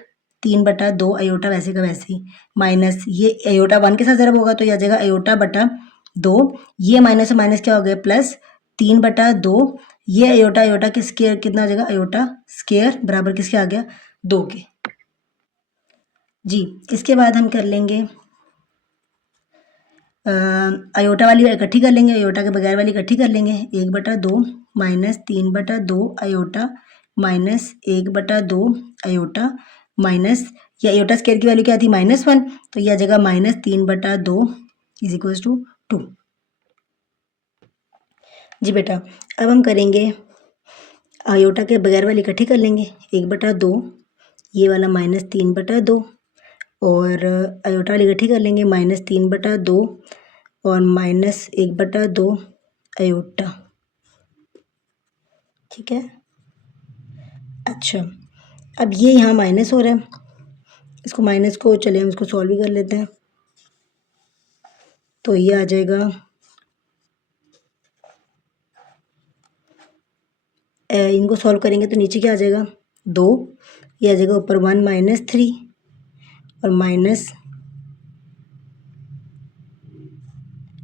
3/2 आयोटा वैसे का वैसे ही, माइनस ये आयोटा 1 के साथ ज़रब होगा तो ये आ जाएगा आयोटा बटा 2, ये माइनस से माइनस क्या हो गया प्लस 3/2, ये अयोटा अयोटा के स्क्वायर कितना हो जाएगा, अयोटा स्क्वायर बराबर किसके आ गया, 2 के। जी इसके बाद हम कर लेंगे अयोटा वाली इकट्ठी कर लेंगे, अयोटा के बगैर वाली इकट्ठी कर लेंगे। 1/2 minus 3/2 iota minus 1/2 iota minus, या अयोटा स्क्वायर की वैल्यू क्या थी -1, तो यह आ जाएगा -3/2 इज इक्वल टू 2। जी बेटा अब हम करेंगे अयोटा के बगैर वाली इकट्ठी कर लेंगे। 1/2 ये वाला -3/2 और अयोटा वाली इकट्ठी कर लेंगे -3/2 और -1/2 अयोटा। ठीक है, अच्छा अब ये यहाँ माइनस हो रहा है, इसको माइनस को चलिए हम इसको सॉल्व भी कर लेते हैं। तो ये आ जाएगा इनको सॉल्व करेंगे तो नीचे क्या आ जाएगा 2, ये आ जाएगा ऊपर 1 - 3 और माइनस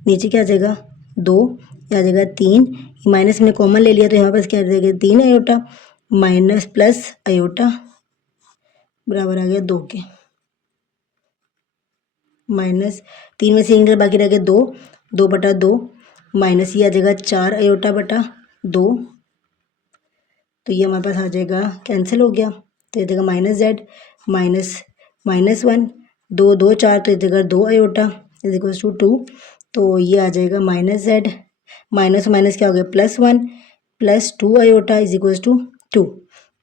नीचे क्या आ जाएगा 2, ये आ जाएगा 3, माइनस में कॉमन ले लिया तो यहाँ पर क्या आ जाएगा 3 अयोटा माइनस प्लस अयोटा बराबर आ गया 2 के। -3 में से इंटर बाकी रह गया 2, 2/2 माइनस ये आ जाएगा 4 अयोटा बटा 2, तो ये हमारे पास आ जाएगा कैंसिल हो गया, तो ये जाएगा -z -1 2 2 4, तो ये जगह 2 अयोटा इज इक्वल टू 2, तो ये आ जाएगा -z माइनस माइनस क्या हो गया +1 plus 2 iota is equal to 2,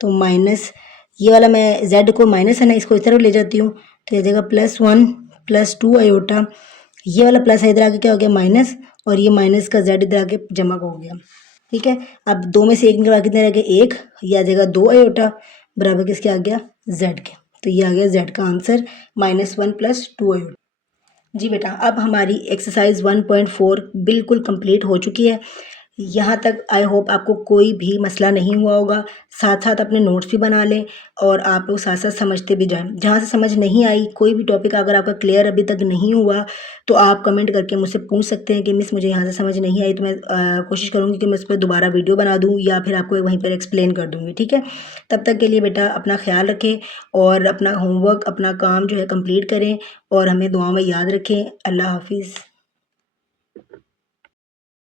तो माइनस ये वाला मैं z को माइनस है ना इसको इस तरफ ले जाती हूँ, तो ये जाएगा +1 प्लस 2 अयोटा, ये वाला प्लस है इधर आके क्या हो गया माइनस, और ये माइनस का z इधर आके जमा हो गया। ठीक है, अब 2 में से 1 निकलवा कितने रह गए 1, ये आ जाएगा 2 अयोटा बराबर किसके आ गया z के, तो ये आ गया z का आंसर -1 प्लस 2 अयोटा। जी बेटा अब हमारी एक्सरसाइज 1.4 बिल्कुल कंप्लीट हो चुकी है। यहाँ तक आई होप आपको कोई भी मसला नहीं हुआ होगा। साथ साथ अपने नोट्स भी बना लें और आप लोग साथ साथ समझते भी जाएं। जहाँ से समझ नहीं आई कोई भी टॉपिक अगर आपका क्लियर अभी तक नहीं हुआ तो आप कमेंट करके मुझसे पूछ सकते हैं कि मिस मुझे यहाँ से समझ नहीं आई, तो मैं कोशिश करूँगी कि मैं उस पर दोबारा वीडियो बना दूँ या फिर आपको वहीं पर एक्सप्लेन कर दूँगी। ठीक है, तब तक के लिए बेटा अपना ख्याल रखें और अपना होमवर्क अपना काम जो है कंप्लीट करें और हमें दुआओं में याद रखें। अल्लाह हाफिज़।